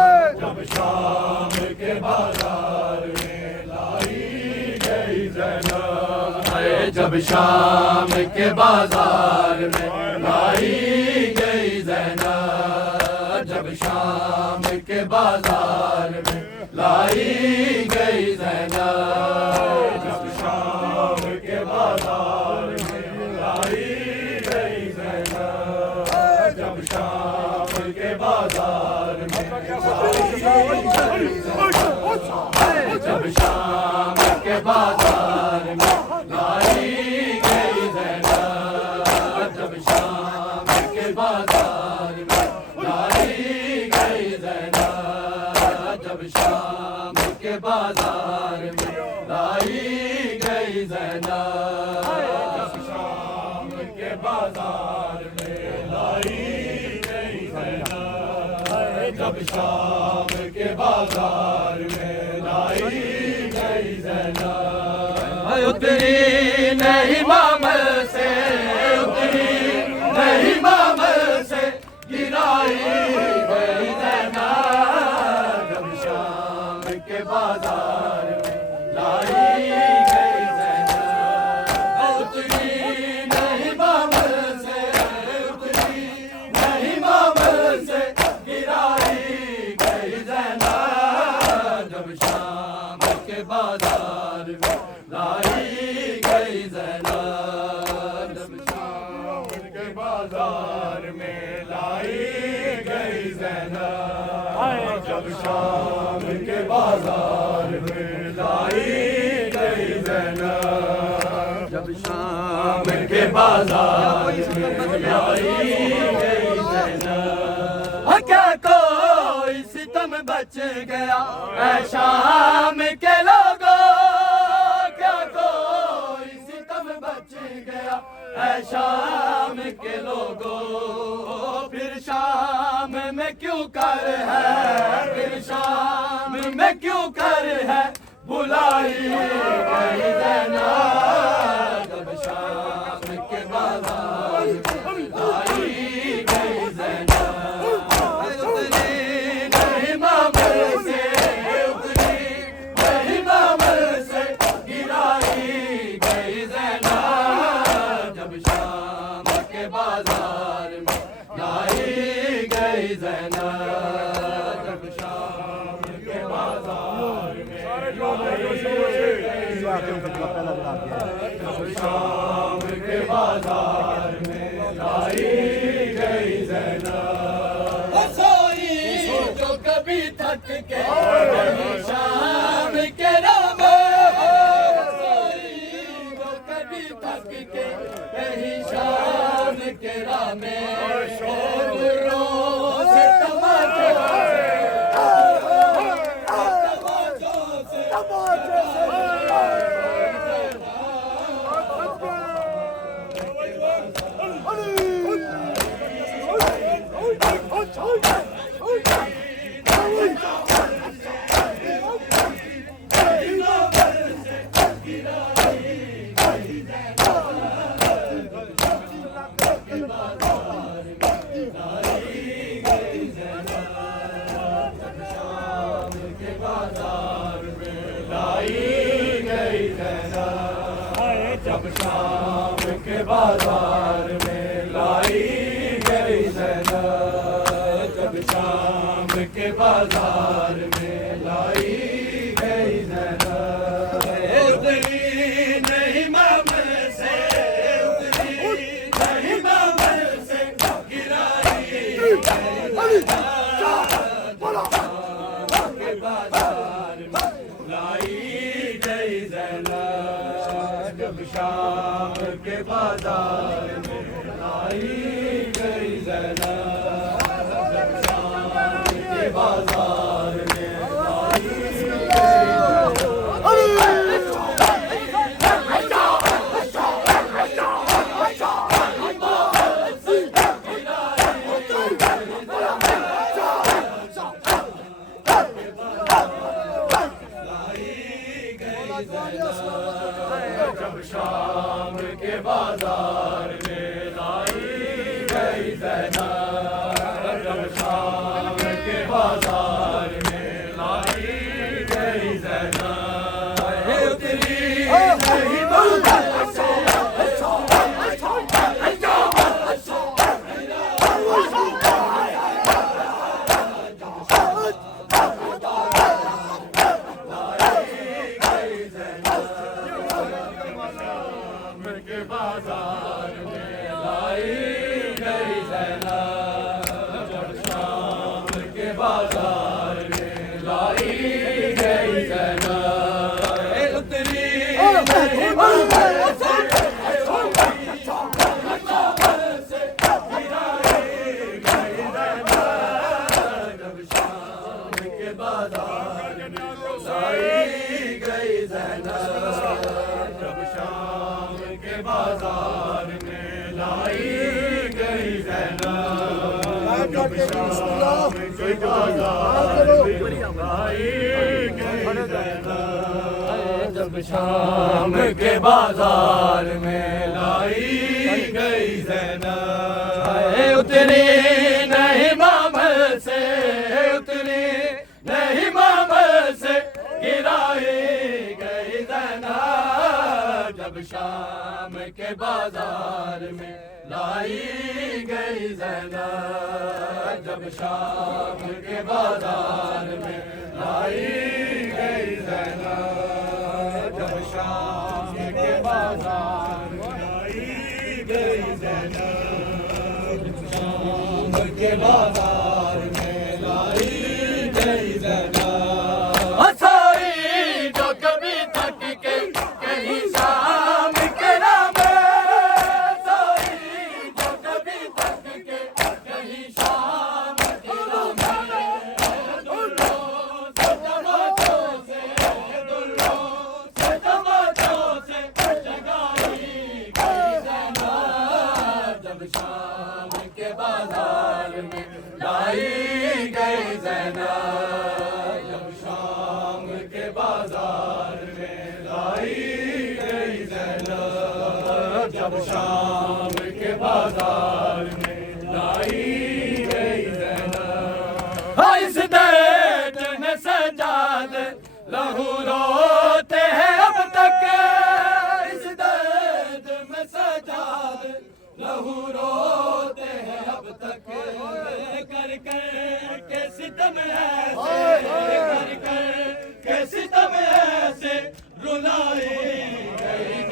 जब शाम के बाजार में लाई गई ज़ैनब। जब शाम के बाजार में लाई गई ज़ैनब। जब शाम के बाजार में लाई गई ज़ैनब। जब शाम के बाजार में लाई गई ज़ैनब। जब शाम के बाजार में जब शाम के बाजार में लाई गई ज़ैनब। जब शाम के बाजार में लाई गई ज़ैनब। जब शाम के बाजार में लाई गई ज़ैनब। जब शाम के बाजार में लाई गई ज़ैनब। जब शाम के बाजार में लाई गई ज़ैनब। उतरी नहीं मामल से, उतरी नहीं मामल से गिराई गई ज़ैनब। जब शाम के बाजार में लाई गई ज़ैनब। उतरी नहीं मामल से, उतरी नहीं मामल से गिराई गई ज़ैनब। जब शाम के बाजार में लाई गई ज़ैनब। जब शाम के बाजार में लाई गई ज़ैनब। जब शाम के बाजार में लाई गई ज़ैनब। जब शाम के बाजार में लाई गई ज़ैनब। क्या कोई सितम बच गया ऐ शाम के लोगों। क्या कोई सितम बच गया ऐ शाम के लोगों। फिर शाम में क्यों कर है, फिर शाम में क्यों कर है बुलाई गई ज़ैनब। जब शाम के बाजार शाम के बाजार में लाई गई ज़ैनब सोई जो कभी थक के कहीं शाम के राम सोई जो कभी थक के कहीं शाम के राम से तमाचों से जब शाम के बाजार में लाई गई ज़ैनब जब शाम के बाजार में लाई गई ज़ैनब उतरी नहीं मामल से उतरी नहीं मामल से गिराई के बाजार में लाई गई ज़ैनब जब शाम के बाजार में लाई गई ज़ैनब जब शाम के बाजार में लाई जब शाम के बाजार में लाई गई ज़ैनब जब शाम के बाजार में लाई गई ज़ैनब उतरी नहीं बाजार से के बाजार में लाई गई ज़ैनब जब शाम के बाजार में लाई गई ज़ैनब उतरी नहीं बाजार से गिराई गई ज़ैनब जब शाम के बाजार में लाई गई ज़ैनब जब शाम के बाजार में लाई गई ज़ैनब जब शाम के बाजार में लाई गई ज़ैनब जब शाम के बाजार में लाई गई ज़ैनब उतरी नहीं मामल से उतरी नहीं मामल से गिराई गई ज़ैनब जब शाम के बाजार में लाई गई ज़ैनब जब शाम के बाजार में लाई गई ज़ैनब जब शाम के बाजार में लाई गई ज़ैनब शाम के बाजार में लाई गई ज़ैनब हंसाई जो कभी थक के कहीं शाम के राम सोई जो कभी थक के कहीं शाम के राम दुल्लों से तमाचों से जगाई गई ज़ैनब जब शाम के बाजार में लाई गई ज़ैनब जब शाम के बाजार में लाई गई ज़ैनब जब शाम के बाजार में लाई गई ज़ैनब इस दर्द में सजाद लहू रोते हैं अब तक इस दर्द में सजाद लहू रोते हैं अब तक कर कर के सितम ऐसे कर कर के सितम ऐसे रुलाई गई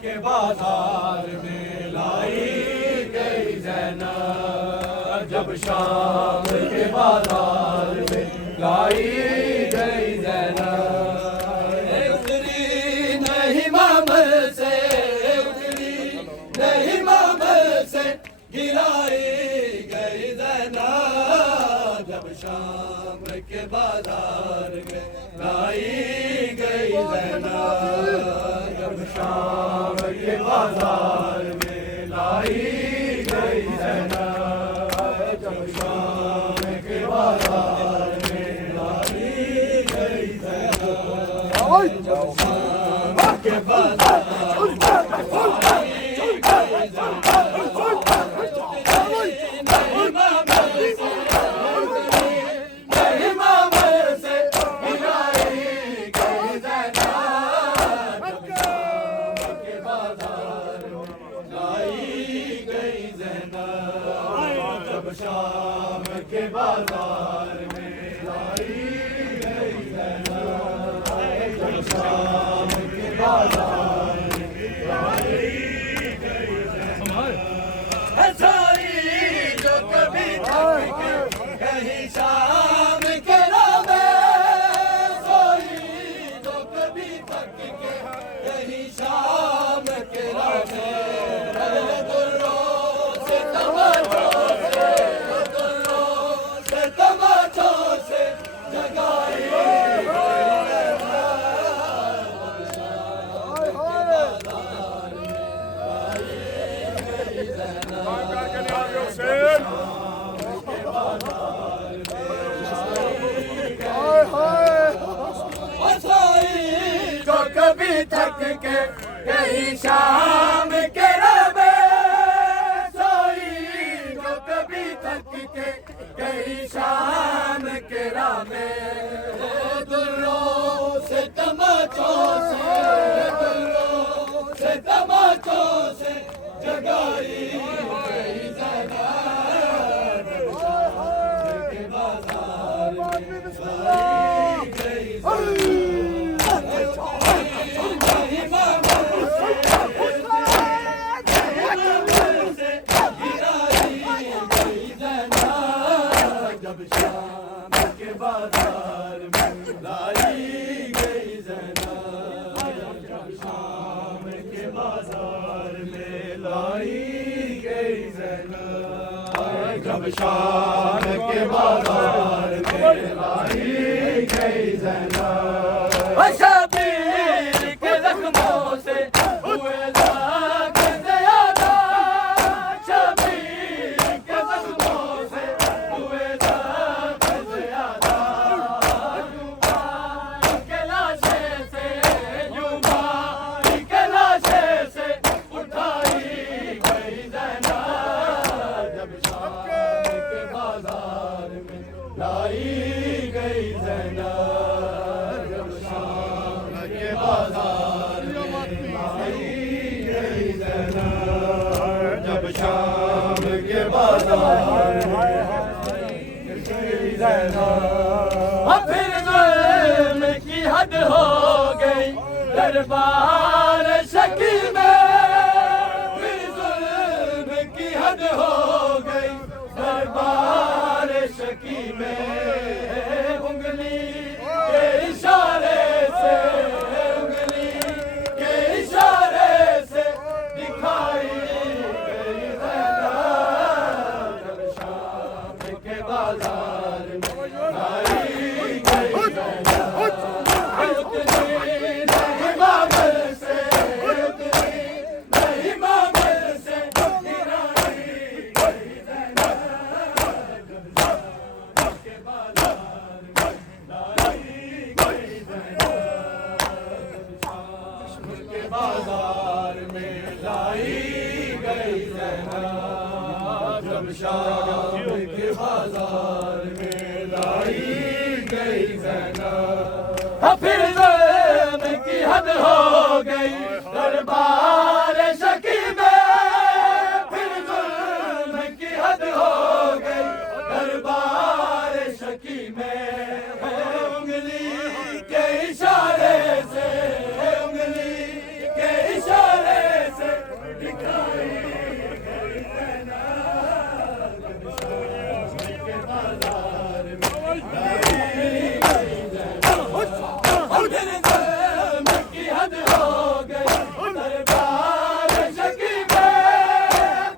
के बाजार में लाई गई ज़ैनब जब शाम के बाजार में लाई गई ज़ैनब उतरी नहीं मामल से उतरी नहीं मामल से गिराई गई ज़ैनब जब शाम के बाजार में लाई गई ज़ैनब शाम के बाजार में लाई गई ज़ैनब जब शाम के बाजार में लाई गई ज़ैनब जब शाम के बाजार शाम के बाजार में लाई गई ज़ैनब जब शाम के बाजार में लाई गई ज़ैनब सारी जो कभी थक के कहीं शाम के रामे सोई जो कभी थक के कहीं शाम के रामे कभी थक के कहीं शाम के रबे सोई जो कभी थक के कहीं शाम के रामे दुल्लों से तमाचों से तमाचों से जगाई गई ज़ैनब के बाजार में लाई गई जब शाम के बाजार में लाई गई ज़ैनब जब शाम के बाजार में लाई गई ज़ैनब जब शाम के बाजार में लाई गई ज़ैनब शबीर के ज़ख्मों से हुए लाई गई ज़ैनब जब शाम के बाजार में लाई गई ज़ैनब जब शाम के बाजार में गई ज़ैनब फिर ज़ुल्म की हद हो गई दरबार शकी में फिर ज़ुल्म की हद हो गई दरबार शकी में उंगली के इशारे से उंगली के इशारे से दिखाई गई ज़ैनब जब शाम के बाजार में लाई गई ज़ैनब उतरी नहीं मामल से उतरी नहीं मामल से गिराई गई ज़ैनब बाजार में लाई गई ज़ैनब जब शाम के बाजार में लाई गई ज़ैनब फिर हद हो गई दरबार शकी में, फिर जुल्म की हद हो गई दरबार शकी में। उंगली के इशारे से, उंगली के इशारे से दिखाई गई जैनब के बाजार में, की हद हो गई दरबार शकी में,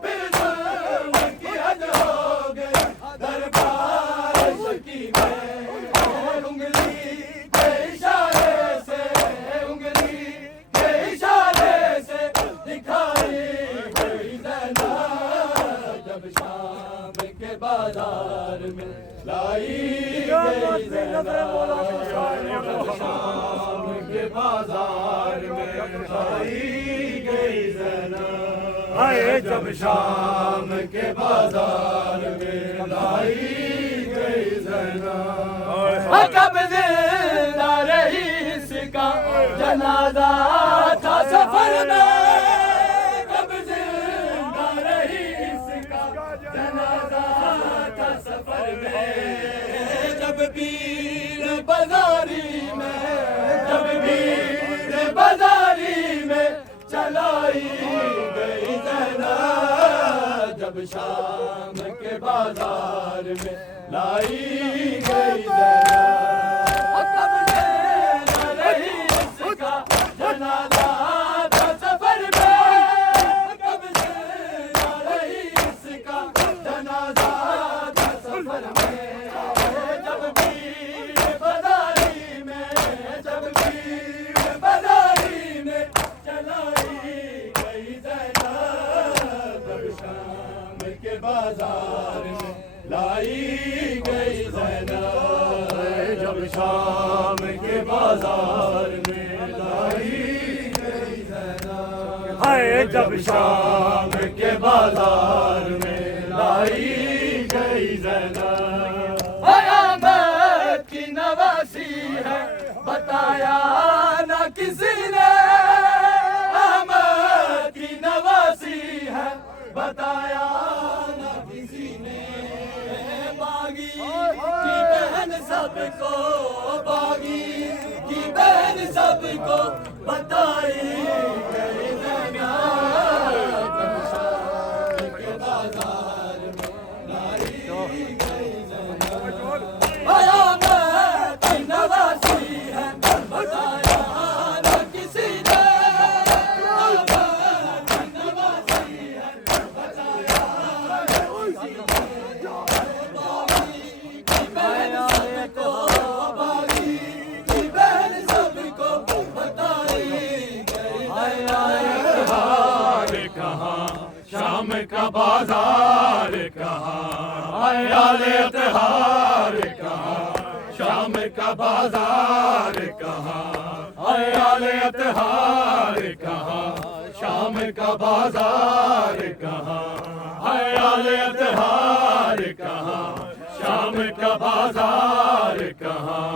फिर जुल्म की हद हो गई दरबार शकी में। उंगली के इशारे से, उंगली के इशारे से दिखाई गई जैनब जब शाम के बाजार में लाई गई जैनब, शाम के बाजार में लाई गई जैनब। आए जब शाम के बाजार में लाई गई जैनब। कब जिंदा रही इसका जनाजा था सफर में, कब जिंदा रही इसका जनाजा था सफर में। जब पीर बाजारी में, जब पीर बाजारी में चलाई गई जैनब, जब शाम के बाजार में लाई गई जैनब। कब जिंदा रही इसका जनाजा था सफर में, कब जिंदा रही इसका जनाजा था सफर में। जब पीर बाजारी में, जब पीर बाजारी में चलाई गई जैनब, जब शाम के बाजार में लाई गई जैनब, जब शाम के बाजार में लाई गई जैनब। हाय जब शाम के बाजार में लाई गई जैनब। आमद की नवासी है बताया ना किसी ने, आमद की नवासी है बताया ना किसी ने। बागी की बहन सबको, बागी की बहन सबको बताई गई जैनब, जब शाम के बाजार में लाई गई जैनब। आमद की नवासी है बताया ना किसी ने, आमद की नवासी है बताया ना किसी ने। बागी की बहन सबको बताई गई। हाय कहाँ शाम का बाजार कहाँ, आले त्योहार कहाँ शाम का बाजार कहाँ, आले त्योहार कहाँ शाम का बाजार कहाँ, आले त्योहार कहाँ शाम का बाजार कहाँ,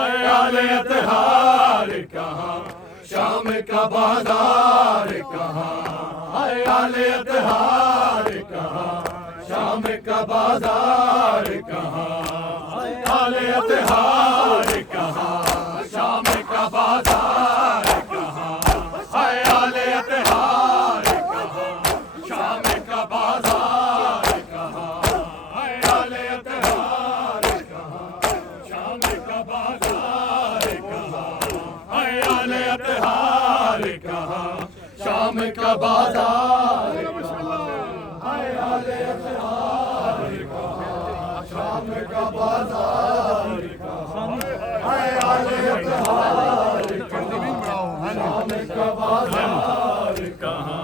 आले त्योहार कहाँ शाम का बाजार कहाँ, आले त्योहार कहाँ शाम का बाजार कहाँ, आले त्योहार कहाँ शाम का बाजार कहाँ, आले त्योहार कहाँ शाम का बाजार कहाँ, आले त्योहार कहाँ शाम का बाजार कहाँ, आले त्योहार कहाँ शाम का बाजार शाम का बाजार शाम का बाजार कहाँ,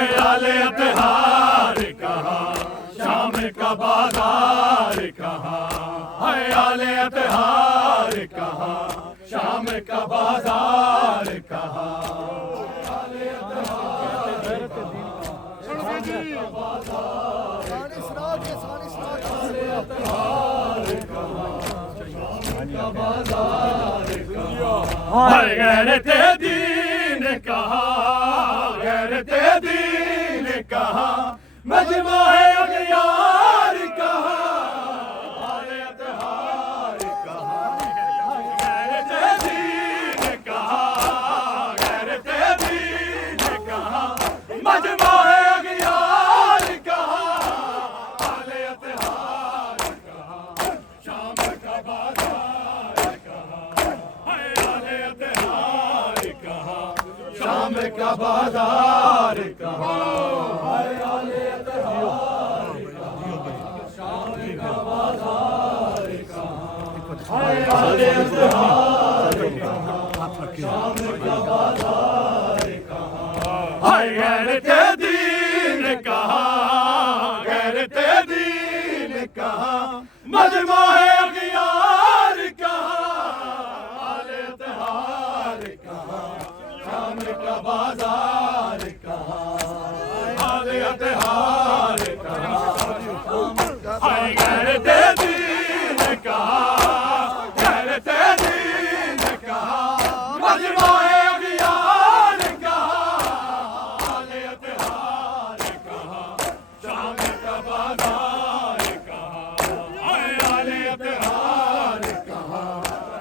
आले त्योहार कहाँ शाम का बाजार कहाँ, आले त्योहार कहाँ शाम का बाजार कहाँ, बाजार कहाँ हाय गैरत दीन कहा, गैरत दीन कहा, मजमा है अगयार कहा, आले अतहार कहा, गैरत दीन कहा, गैरत दीन कहा, मजमा है अगयार कहा, आले अतहार कहा, शाम का बाजार कहा, हाय आले अतहार कहा, शाम का बाजार कहा, हाय आले अतहार कहा, शाम का बाजार कहा, हाय आले अतहार कहा, शाम का बाजार कहा, हाय गैरत दीन कहा, गैरत दीन कहा, मजमा है अगयार कहा, आले अतहार कहा, शाम का बाजार कहा, आले अतहार कहा, हाय गैरत दीन कहा, गैरत दीन कहा, मजमा है अगयार कहा, आले अतहार कहा, शाम का बाजार कहा, हाय आले अतहार कहा,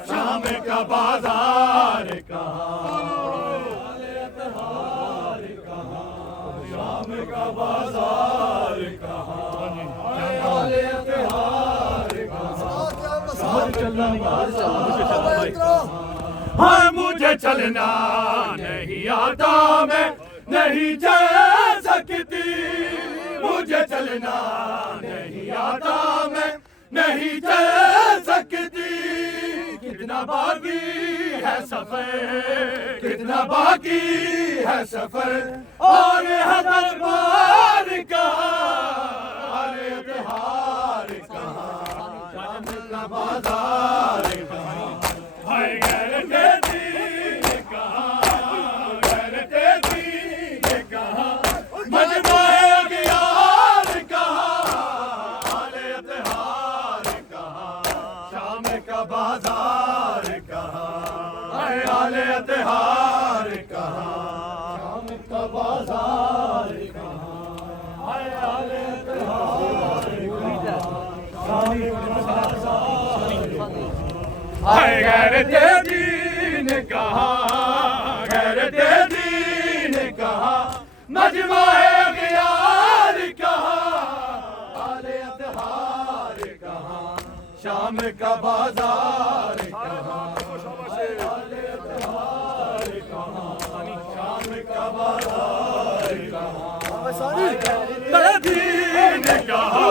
शाम का बाजार कहा, आले अतहार कहा, शाम का बाजार कहा, हाय आले अतहार कहा, हाँ मुझे चलना नहीं आता, मैं नहीं चल सकती, मुझे चलना नहीं आता, मैं नहीं चल सकती, कितना बाकी है सफर, कितना बाकी है सफर, और है दरबार कहा, आले अतहार कहा, शाम का बाजार कहा, हाय गैरत दीन कहा, गैरत दीन कहा, मजमा है अगयार कहा, आले अतहार कहा, शाम का बाजार कहा, हाय आले अतहार कहा, शाम का बाजार कहा, हाय आले अतहार कहा, शाम का बाजार कहा, हाय गैरत दीन कहा, गैरत दीन कहा, मजमा है अगयार कहा, आले अतहार कहा, शाम का बाजार कहा, आले अतहार कहा, शाम का बाजार कहा, गैरत दीन कहा,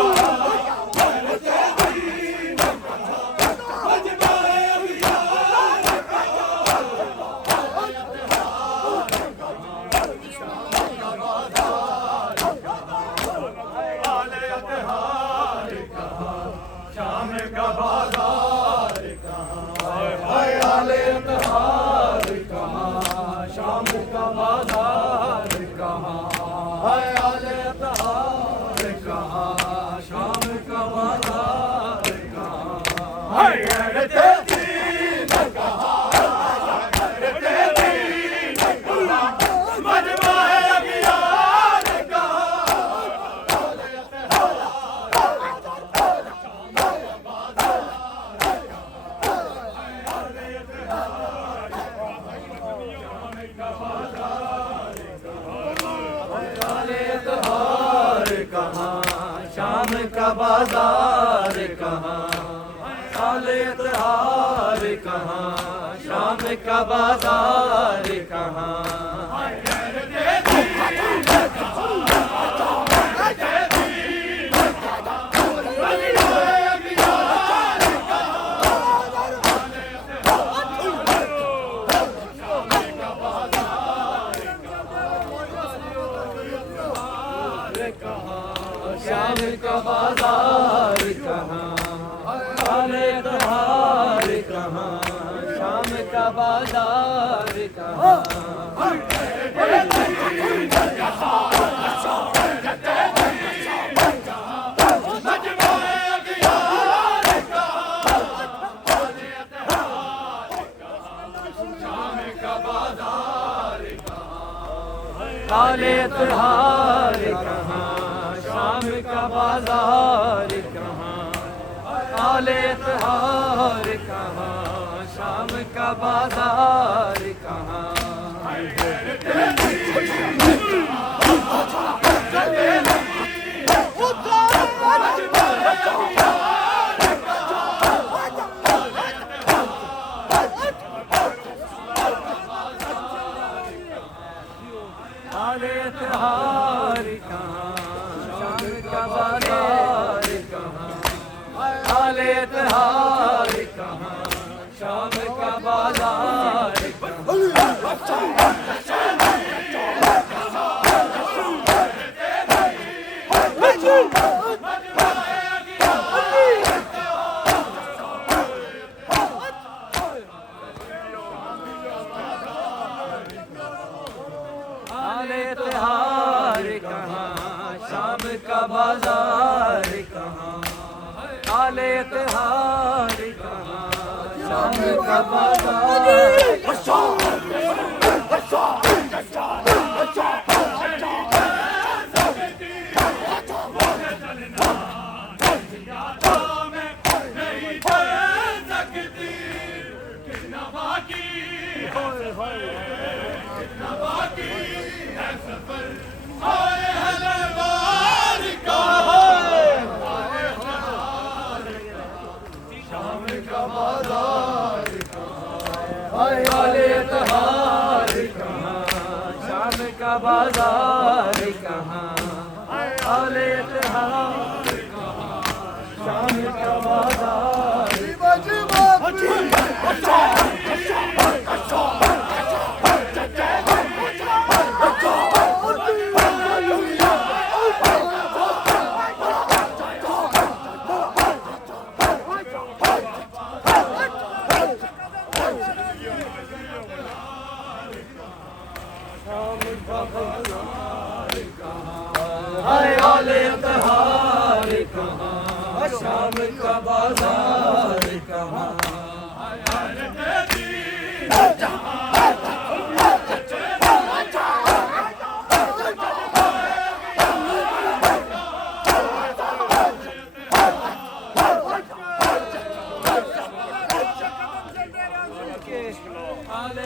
शाम का बाजार कहा, हाय आले अतहार कहा, शाम का बाजार कहा, हाय आले अतहार कहा, शाम का बाजार कहा, हाय गैरत दीन कहा, गैरत दीन कहा, मजमा है अगयार कहा, आले अतहार कहा, शाम का बाजार कहा, आले अतहार कहा, शाम का बाजार कहा, शाम का बाजार कहाँ, आले अतहार कहाँ, शाम का बाजार कहाँ, शाम काले त्योहार कहाँ, शाम का बाजार कहाँ, काले त्योहार कहाँ, शाम का बाजार कहाँ। काले त्योहार कहाँ, शाम का बाजार कहाँ, काले त्योहार कहाँ, शाम का बाजार काले त्योहार कहाँ, शाम का बाजार कहाँ, काले त्योहार कहाँ, शाम का बाजार। काले त्योहार कहाँ, शाम का बाजार कहाँ, काले त्योहार कहाँ, शाम का बाजार। हाय काले त्योहार कहाँ, शाम का बाजार कहाँ। काले त्योहार कहाँ, शाम का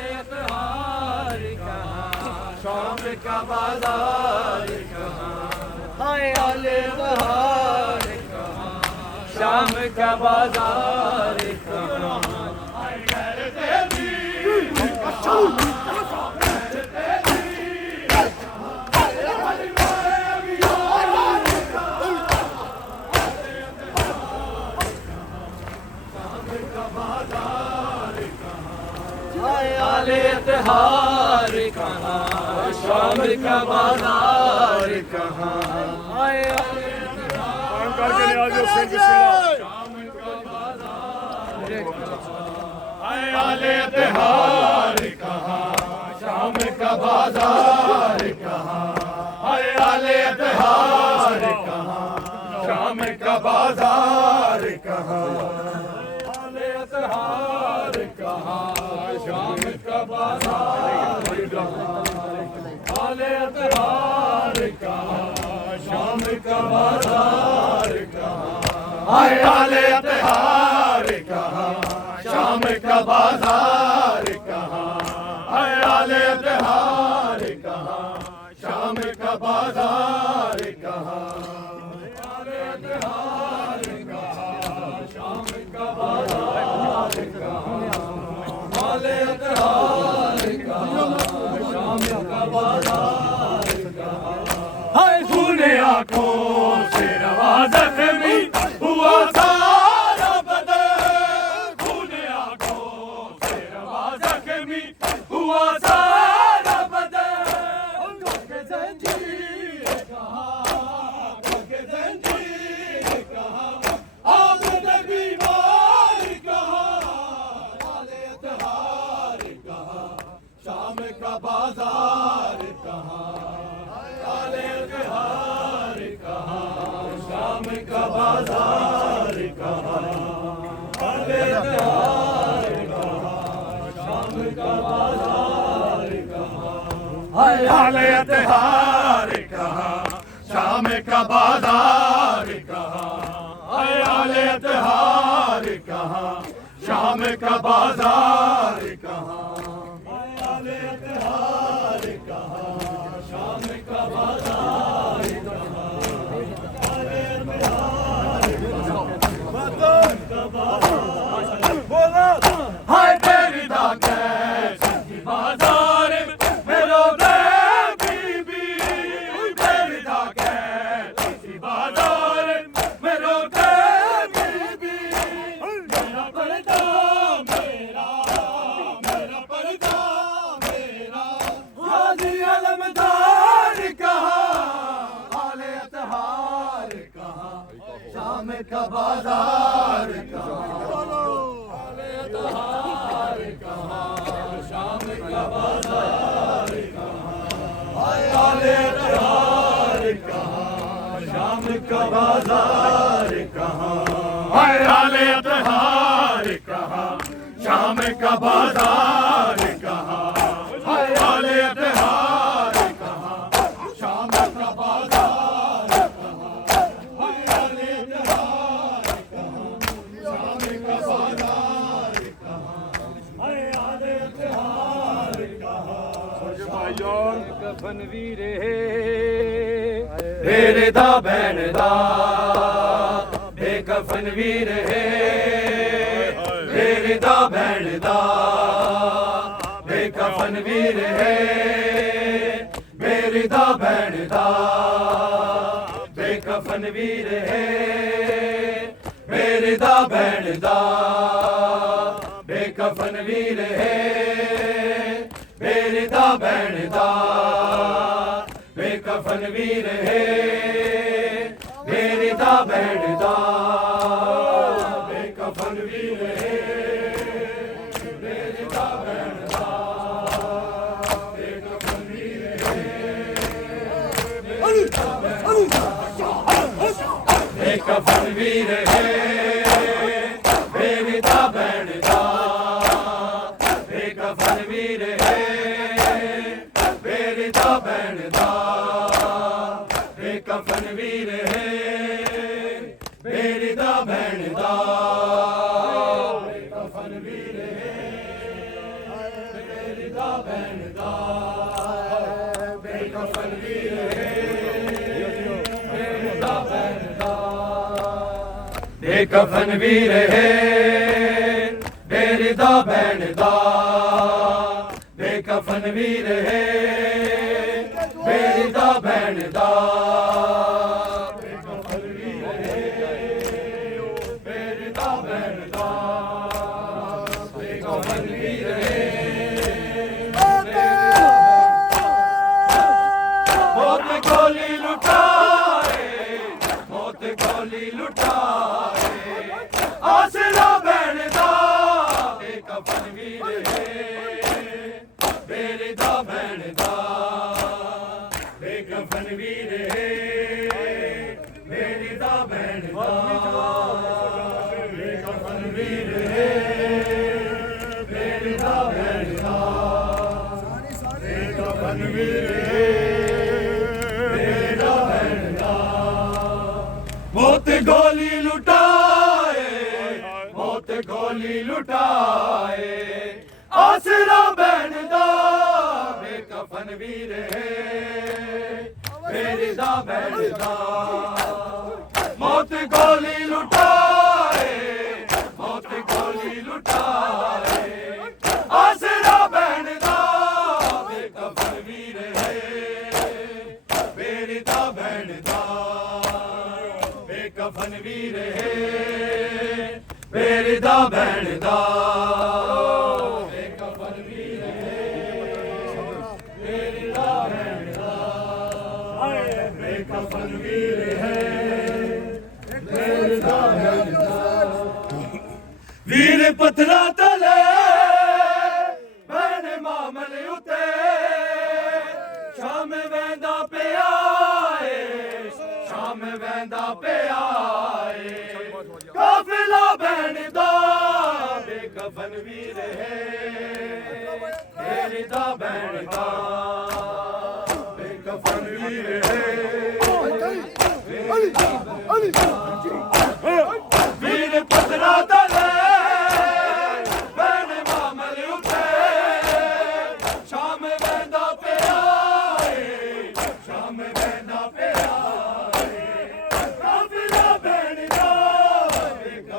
बाजार कहाँ, हाय काले त्योहार कहाँ, शाम का बाजार कहाँ। काले त्योहार कहाँ, शाम का बाजार कहाँ, हाय काम करके ले आ जाओ शेर बिस्मिल्लाह। काले त्योहार कहाँ, शाम का बाजार कहाँ, हाय काले त्योहार कहाँ, शाम का बाजार कहाँ। काले त्योहार कहाँ, शाम का बाजार कहाँ, काले त्योहार कहाँ, शाम का बाजार कहाँ, हाय काले त्योहार कहाँ, शाम का बाजार कहाँ, हाय काले त्योहार कहाँ, शाम का बाजार कहाँ। काले त्योहार कहाँ, शाम का बाजार कहाँ, काले त्योहार कहाँ, शाम का बाजार कहाँ। हाय खूने आँखों से रवा ज़ख्मी हुआ सारा बदन, खूने आँखों से रवा ज़ख्मी हुआ सारा बदन। आँखों के ज़ंजीर कहाँ, आँखों के ज़ंजीर कहाँ, आँखों बीमार कहाँ, काले त्योहार कहाँ, शाम का बाजार कहाँ, काले त्योहार कहाँ, शाम का बाजार कहाँ, काले त्योहार कहाँ, शाम का बाजार कहाँ, हाय आले त्योहार कहाँ शाम का बाजार कहाँ आले त्योहार कहाँ शाम का बाजार कहाँ आले त्योहार कहाँ शाम का बाजार हाय तेरी कैसी बाजार मेरो दे बीबी तेरी कैसी बाजार मेरो दे बीबी मेरा पर्दा मेरा पर्दा मेरा हाजी अलमदार कहाँ आले त्योहार कहाँ शाम का बाजार कहाँ शाम का बाजार कहाँ आले त्योहार कहाँ शाम का बाजार कहाँ आले त्योहार कहाँ शाम का बाजार कहाँ आले त्योहार कहाँ शाम का बाजार कहाँ आले त्योहार कहाँ कफन वीरे मेरे दा भैन दा बेकफन वीर है मेरे दा भैन दा बेकफन वीर है मेरे दा भैन दा बेकफन वीर है मेरे दा भैन दा बेकफन वीर है मेरे दा भैन दा बेकफन वीर है मेरी दा भैन दा बेकफन वीर है मेरी दा भैन दा बेकफन वीर है बेकफन वीर है मेरी दा भैन दा बेकफन वीर है मेरी दा भैन दा बेकफन वीर है मेरी दा भैन दा बेकफन वीर है मेरी दा भैन दा बेकफन वीर है मेरी दा भैन दा बेकफन वीर है मेरी दा भैन दा बेकफन वीर है मेरी दा भैन दा बेकफन वीर है मेरी दा भैन दा बेकफन वीर है मौत गोली लुटाए मौत गोली लुटाए आसरा भैन दा बेकफन वीर है मेरी दा भैन दा बेकफन वीर है मेरी दा भैन दा बेकफन वीर है मेरी दा भैन दा बेकफन वीर है मेरी दा भैन दा मौत गोली लुटाए मौत गोली लुटाए आसरा भैन दा बेकफन वीर है मेरी दा भैन दा मौत गोली लुटाए मौत गोली लुटाए आसरा भैन दा बेकफन वीर है मेरी दा भैन दा बेकफन वीर है मेरी दा भैन दा बेकफन वीर है मेरी दा भैन दा बेकफन वीर है मेरी दा भैन दा वीर पत्थरा तले भैन मामल उते शाम वैंदा पे आए शाम वैंदा पे आए काफिला भैन दा बेकफन वीर है मेरी दा भैन दा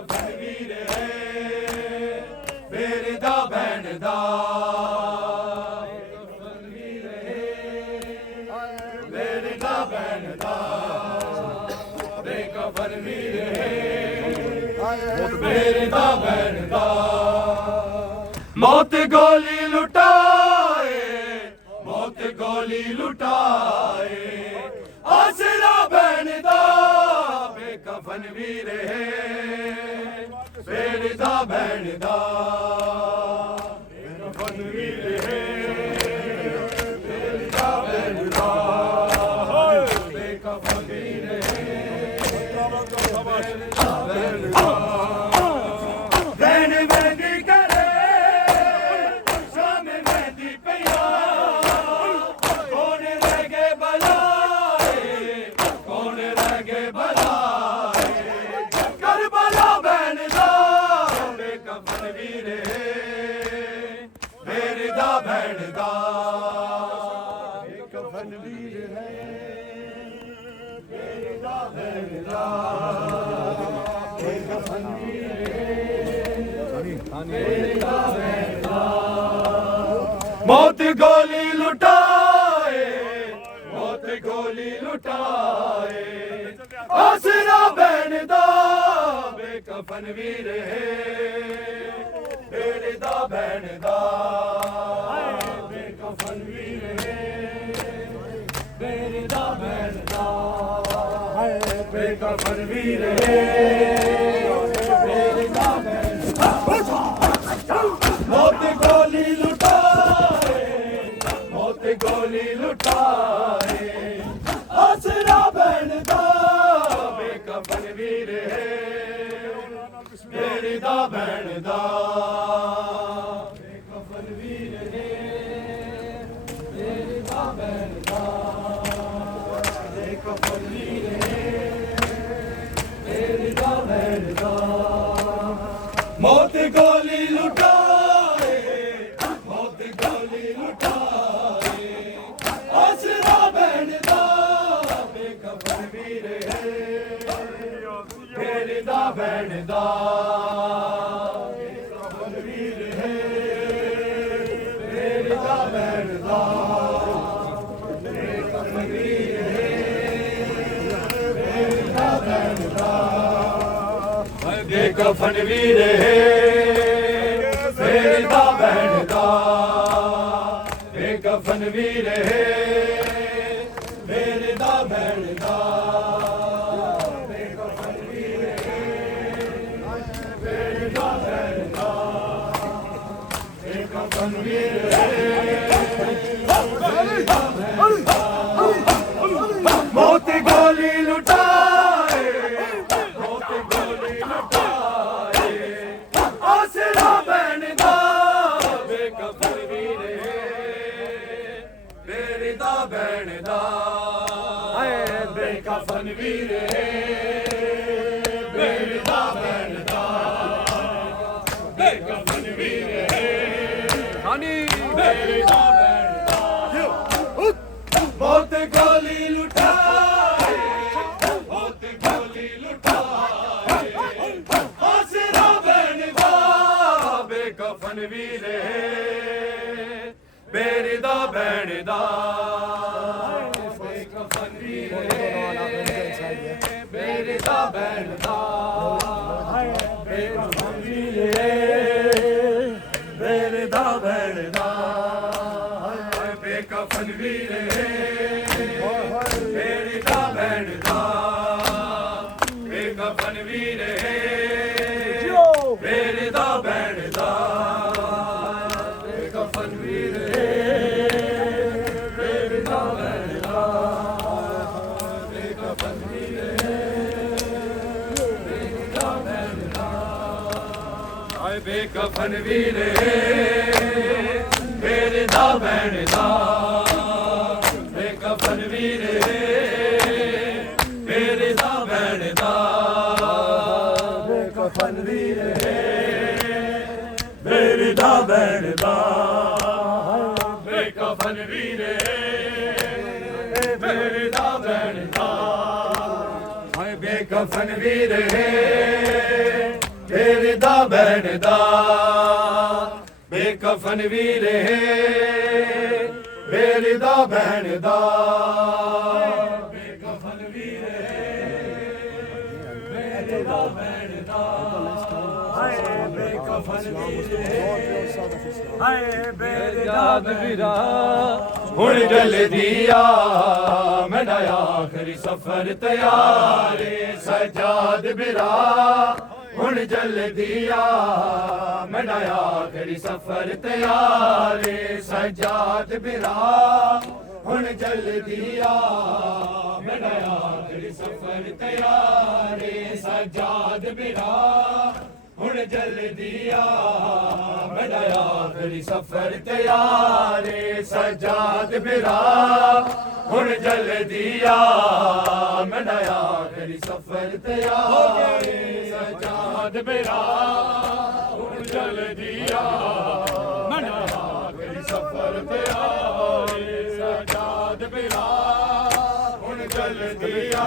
ਕਫਨ ਵੀਰ ਹੈ ਮੇਰੇ ਦਾ ਭੈਣ ਦਾ ਕਫਨ ਵੀਰ ਹੈ ਮੇਰੇ ਦਾ ਭੈਣ ਦਾ ਬੇਕਫਨ ਵੀਰ ਹੈ ਮੇਰੇ ਦਾ ਭੈਣ ਦਾ ਮੌਤ ਗੋਲੀ ਲੁਟਾਏ ਮੌਤ ਗੋਲੀ ਲੁਟਾਏ ਆਸਰਾ ਭੈਣ ਦਾ ਬੇਕਫਨ ਵੀਰ ਹੈ ਮੇਰੇ ਦਾ ਭੈਣ ਦਾ ਬੇਕਫਨ ਵੀਰ ਹੈ ਮੇਰੇ ਦਾ ਭੈਣ ਦਾ ਬੇਕਫਨ ਵੀਰ ਹੈ ਭੈਣ ਮਹਿੰਦੀ ਕਰੇ ਸ਼ਾਮ ਮਹਿੰਦੀ ਪਿਆ ਕੌਣ ਰਹਿ ਗਏ ਬਲਾਏ ਕੌਣ ਰਹਿ ਗਏ ਬਲਾਏ ਕਰਬਲਾ ਭੈਣ ਦਾ ਬੇਕਫਨ ਵੀਰ ਮੇਰੇ ਦਾ ਭੈਣ ਦਾ ਬੇਕਫਨ ਵੀਰ ਹੈ ਮੇਰੇ ਦਾ ਭੈਣ ਦਾ ਬੇਕਫਨ ਵੀਰ ਮੇਰੇ ਦਾ ਭੈਣ ਦਾ ਮੌਤ ਗੋਲੀ ਲੁਟਾਏ ਮੌਤ ਗੋਲੀ ਲੁਟਾਏ ਆਸਰਾ ਭੈਣ ਦਾ ਬੇਕਫਨ ਵੀਰ ਹੈ ਮੇਰੇ ਦਾ ਭੈਣ ਦਾ ਬੇਕਫਨ ਵੀਰ ਹੈ ਮੇਰੇ ਦਾ ਭੈਣ ਦਾ ਬੇਕਫਨ ਵੀਰ ਹੈ ਮੇਰੇ ਦਾ ਭੈਣ ਦਾ ਮੌਤ ਗੋਲੀ ਲੁਟਾਏ ਮੌਤ ਗੋਲੀ ਲੁਟਾਏ ਆਸਰਾ ਭੈਣ ਦਾ ਬੇਕਫਨ ਵੀਰ ਹੈ ਮੇਰੇ ਦਾ ਭੈਣ ਦਾ ਬੇਕਫਨ ਵੀਰ ਹੈ ਮੇਰੇ ਦਾ ਭੈਣ ਦਾ ਬੇਕਫਨ ਵੀਰ ਹੈ ਮੇਰੇ ਦਾ ਭੈਣ ਦਾ ਮੌਤ ਗੋਲੀ ਲੁਟਾਏ ਮੌਤ ਗੋਲੀ ਲੁਟਾਏ ਆਸਰਾ ਭੈਣ ਦਾ ਬੇਕਫਨ ਵੀਰ ਹੈ ਮੇਰੇ ਦਾ ਭੈਣ ਦਾ ਬੇਕਫਨ ਵੀਰ ਹੈ ਮੇਰੇ ਦਾ ਭੈਣ ਦਾ ਬੇਕਫਨ ਵੀਰ ਹੈ ਮੇਰੇ ਦਾ ਭੈਣ ਦਾ ਬੇਕਫਨ ਵੀਰ ਹੈ ਮੇਰੇ ਦਾ ਭੈਣ ਦਾ ਬੇਕਫਨ ਵੀਰ ਹੈ ਮੇਰੇ ਦਾ ਭੈਣ ਦਾ ਬੇਕਫਨ ਵੀਰ ਹੈ ਮੇਰੇ ਦਾ ਭੈਣ ਦਾ ਬੇਕਫਨ ਵੀਰ ਹੈ ਮੌਤ ਗੋਲੀ ਲੁਟਾਏ ਮੌਤ ਗੋਲੀ ਲੁਟਾਏ ਆਸਰਾ ਭੈਣ ਦਾ ਬੇਕਫਨ ਵੀਰ ਹੈ ਮੇਰੇ ਦਾ ਭੈਣ ਦਾ ਬੇਕਫਨ ਵੀਰ ਹੈ ਮੇਰੇ ਦਾ ਭੈਣ ਦਾ ਬੇਕਫਨ ਵੀਰ ਹੈ ਹਾਨੀ ਮੇਰੇ ਦਾ ਭੈਣ ਦਾ ਮੌਤ ਗੋਲੀ ਲੁਟਾਏ ਮੌਤ ਗੋਲੀ ਲੁਟਾਏ ਆਸਰਾ ਭੈਣ ਦਾ ਬੇਕਫਨ ਵੀਰ ਹੈ ਮੇਰੇ ਦਾ ਭੈਣ ਦਾ ਬੇਕਫਨ ਵੀਰ ਹੈ ਮੇਰੇ ਦਾ ਭੈਣ ਦਾ ਬੇਕਫਨ ਵੀਰ ਹੈ ਮੇਰੇ ਦਾ ਭੈਣ ਦਾ ਬੇਕਫਨ ਵੀਰ ਹੈ ਮੇਰੇ ਦਾ ਭੈਣ ਦਾ ਬੇਕਫਨ ਵੀਰ ਹੈ ਮੇਰੇ ਦਾ ਭੈਣ ਦਾ ਬੇਕਫਨ ਵੀਰ ਹੈ ਮੇਰੇ ਦਾ ਭੈਣ ਦਾ ਬੇਕਫਨ ਵੀਰ ਹੈ ਮੇਰੇ ਦਾ ਭੈਣ ਦਾ ਆਏ ਬੇਕਫਨ ਵੀਰ ਹੈ ਮੇਰੇ ਦਾ ਭੈਣ ਦਾ ਬੇਕਫਨ ਵੀਰ ਹੈ ਮੇਰੇ ਦਾ ਭੈਣ ਦਾ ਬੇਕਫਨ ਵੀਰ ਹੈ ਮੇਰੇ ਦਾ ਭੈਣ ਦਾ ਬੇਕਫਨ ਵੀਰ ਹੈ ਮੇਰੇ ਦਾ ਭੈਣ ਦਾ ਹਾਏ ਬੇਕਫਨ ਵੀਰ ਹੈ दा बैण दा बेकफन वीर है मेरे दा बैण दा बेकफन वीर है मेरे दा बैण दा हाय बेकफन वीर है हाय मेरे दा वीरा हुण जल दिया मेरा आखिरी सफर तैयार सजाद बिरा हुण जल दिया मेरा आखिरी सफर तैयार सजाद बिरा हुण जल दिया मेरा आखिरी सफर तैयार सजाद बिरा हुण जल दिया मेरा आखिरी सफर तैयार सजाद बिरा हुण जल दिया मेरा आखिरी सफर तैयार सजाद बिरा हुण जल दिया मेरा आखिरी सफर तैयार सजाद बिरा हुण जल दिया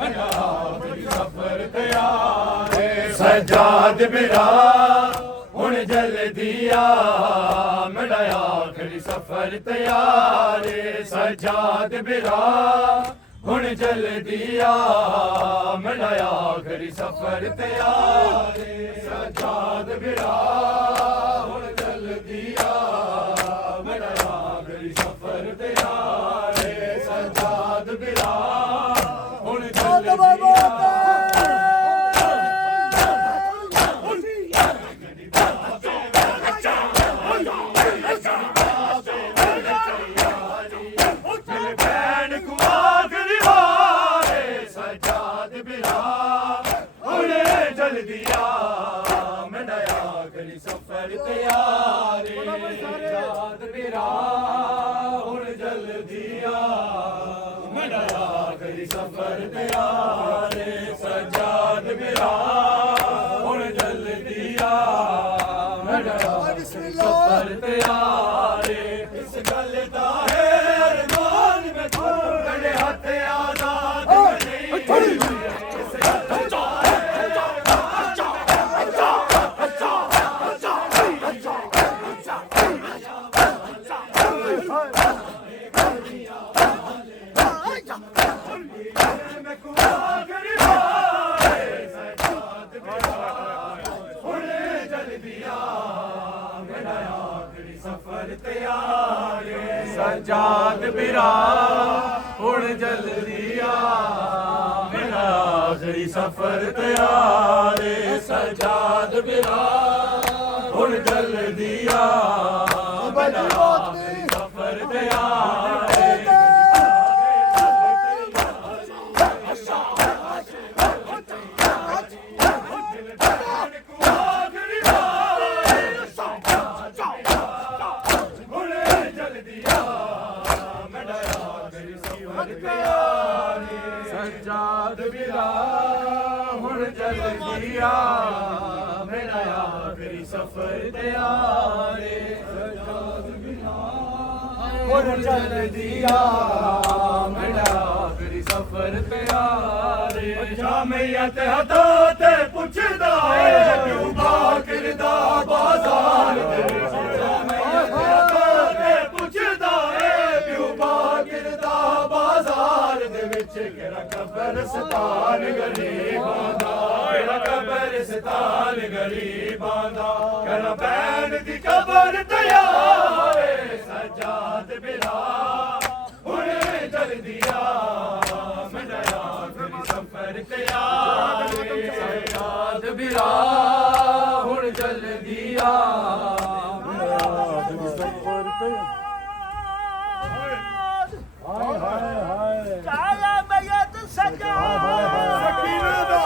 मेरा आखिरी सफर तैयार सजाद बिरा हुण जल दिया मेरा आखिरी सफर तैयार सजाद बिरा हुण जल दिया मेरा आखिरी सफर तैयार सजाद बिरा हुण जल दिया मेरा आखिरी सफर तैयार सजाद बिरा हुण जल दिया सफर तैयार सजाद बिरा हुण जल दिया मेरा आखिरी सफर तैयार सजाद बिरा हुण जल दिया मेरा आखिरी सफर तैयार इस गल दा है अरमान में तेरे हाथ आजाद सजाद बिरा हुण जल दिया मेरा आखिरी सफर तैयार सजाद बिरा हुण जल दिया मेरा आखिरी सफर तैयार सजाद बिरा हुण जल दिया मेरा आखिरी सफर तैयार सजाद बिरा हुण जल दिया मेरा आखिरी सफर तैयार जामियत हथा ते पुछदा है क्यों बाकिर दा बाजार दे जामियत हथा ते पुछदा है क्यों बाकिर दा बाजार दे विच केड़ा कब्रिस्तान गरीबां दा केड़ा कब्रिस्तान गरीबां दा केड़ा बैन दी कबर तैयार सजाद बिरा हुण जल दिया मेरा आखिरी सफर तैयार सजाद बिरा हुण जल दिया मेरा आखिरी सफर तैयार काला मैयत सजा सकीना दा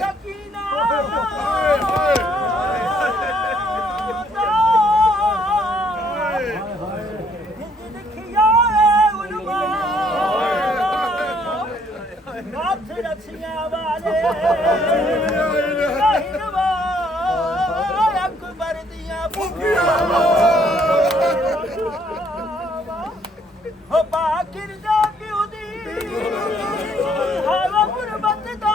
सकीना दा सकीना देखिया उलमा नाथ रचिया वाले अकबर दिया हो बाकिर दा क्यों दी हवा गुरबत दा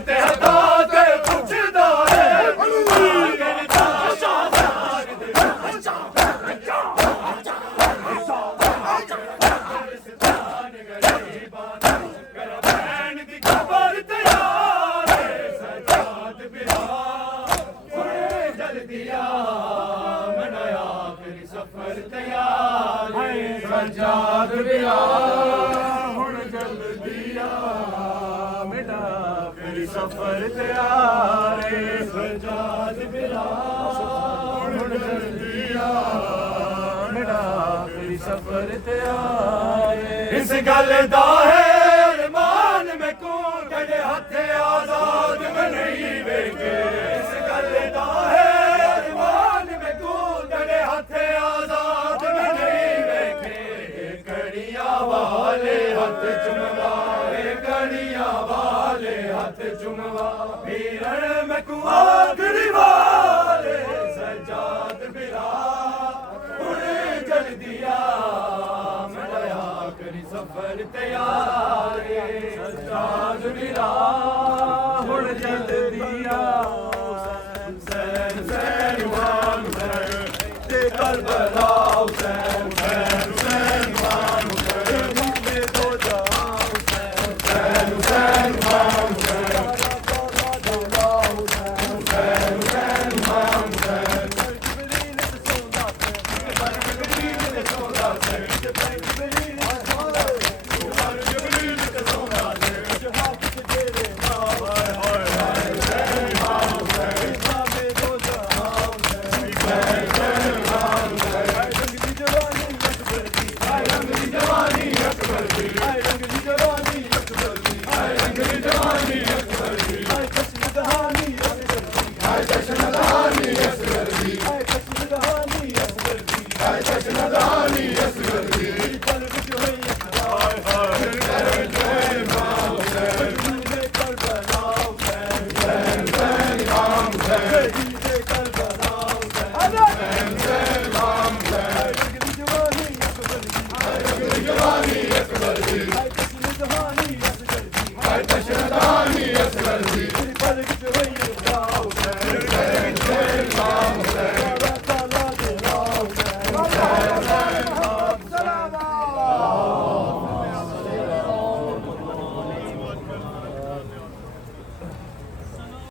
ਤੇ ਹਟਾ ਤੇ ਪੁੱਛਦਾ ਹੈ ਕਰਦਾ ਸ਼ਾਹਜ਼ਾਦ ਦੇ ਰਿਸ਼ਤਾਨ ਗਰੀਬਾਂ ਦਾ ਕਰ ਭੈਣ ਦੀ ਖਬਰ ਤਿਆਰ ਹੈ ਸਜਾਦ ਬਿਰਾ ਹੁਣੇ ਜਲਦੀ ਆ ਮਨਾਇਆ ਫਿਰ ਸਫਰ ਤਿਆਰ ਹੈ ਸਜਾਦ ਬਿਰਾ ਹੁਣ ਜਲਦੀ ਆ ਮੇਰਾ ਫਿਰ ਸਫਰ ਤਿਆਰ ਹੈ ਸਜਾਦ ਬਿਰਾ ਹੁਣ ਜਲਦੀ ਆ ਮੇਰਾ ਫਿਰ ਸਫਰ ਤਿਆਰ ਹੈ ਇਸ ਗੱਲ ਦਾ ਹੈ ਅਰਮਾਨ ਮੈਂ ਕੋ ਤੇਰੇ ਹੱਥੇ ਆਜ਼ਾਦ ਮੈਂ ਨਹੀਂ ਵੇਖੇ ਇਸ ਗੱਲ ਦਾ ਹੈ ਅਰਮਾਨ ਮੈਂ ਕੋ ਤੇਰੇ ਹੱਥੇ ਆਜ਼ਾਦ ਮੈਂ ਨਹੀਂ ਵੇਖੇ ਕੜੀਆਂ ਵਾਲੇ ਹੱਥ ਚੁਮਵਾਏ ਕੜੀਆਂ ਵਾਲੇ ਹੱਥ ਚੁਮਵਾ ਵੀਰਨ ਮੈਂ ਕੋ ਆਖਰੀ ਵਾਲੇ ਸਜਾਦ ਬਿਰਾ ਹੁਣ ਜਲਦੀ ਆ ਮਨਾਇਆ ਕਰੀ ਸਫਰ ਤਿਆਰ ਏ ਸਜਾਦ ਬਿਰਾ ਹੁਣ ਜਲਦੀ ਆ ਹੁਸੈਨ ਹੁਸੈਨ ਇਮਾਨ ਹੁਸੈਨ ਤੇ ਕਰਬਲਾ ਹੁਸੈਨ ਹੁਸੈਨ ਹੁਸੈਨ ਇਮਾਨ ਹੁਸੈਨ ਤੇ ਦੋ ਜਹਾਂ ਹੁਸੈਨ ਹੁਸੈਨ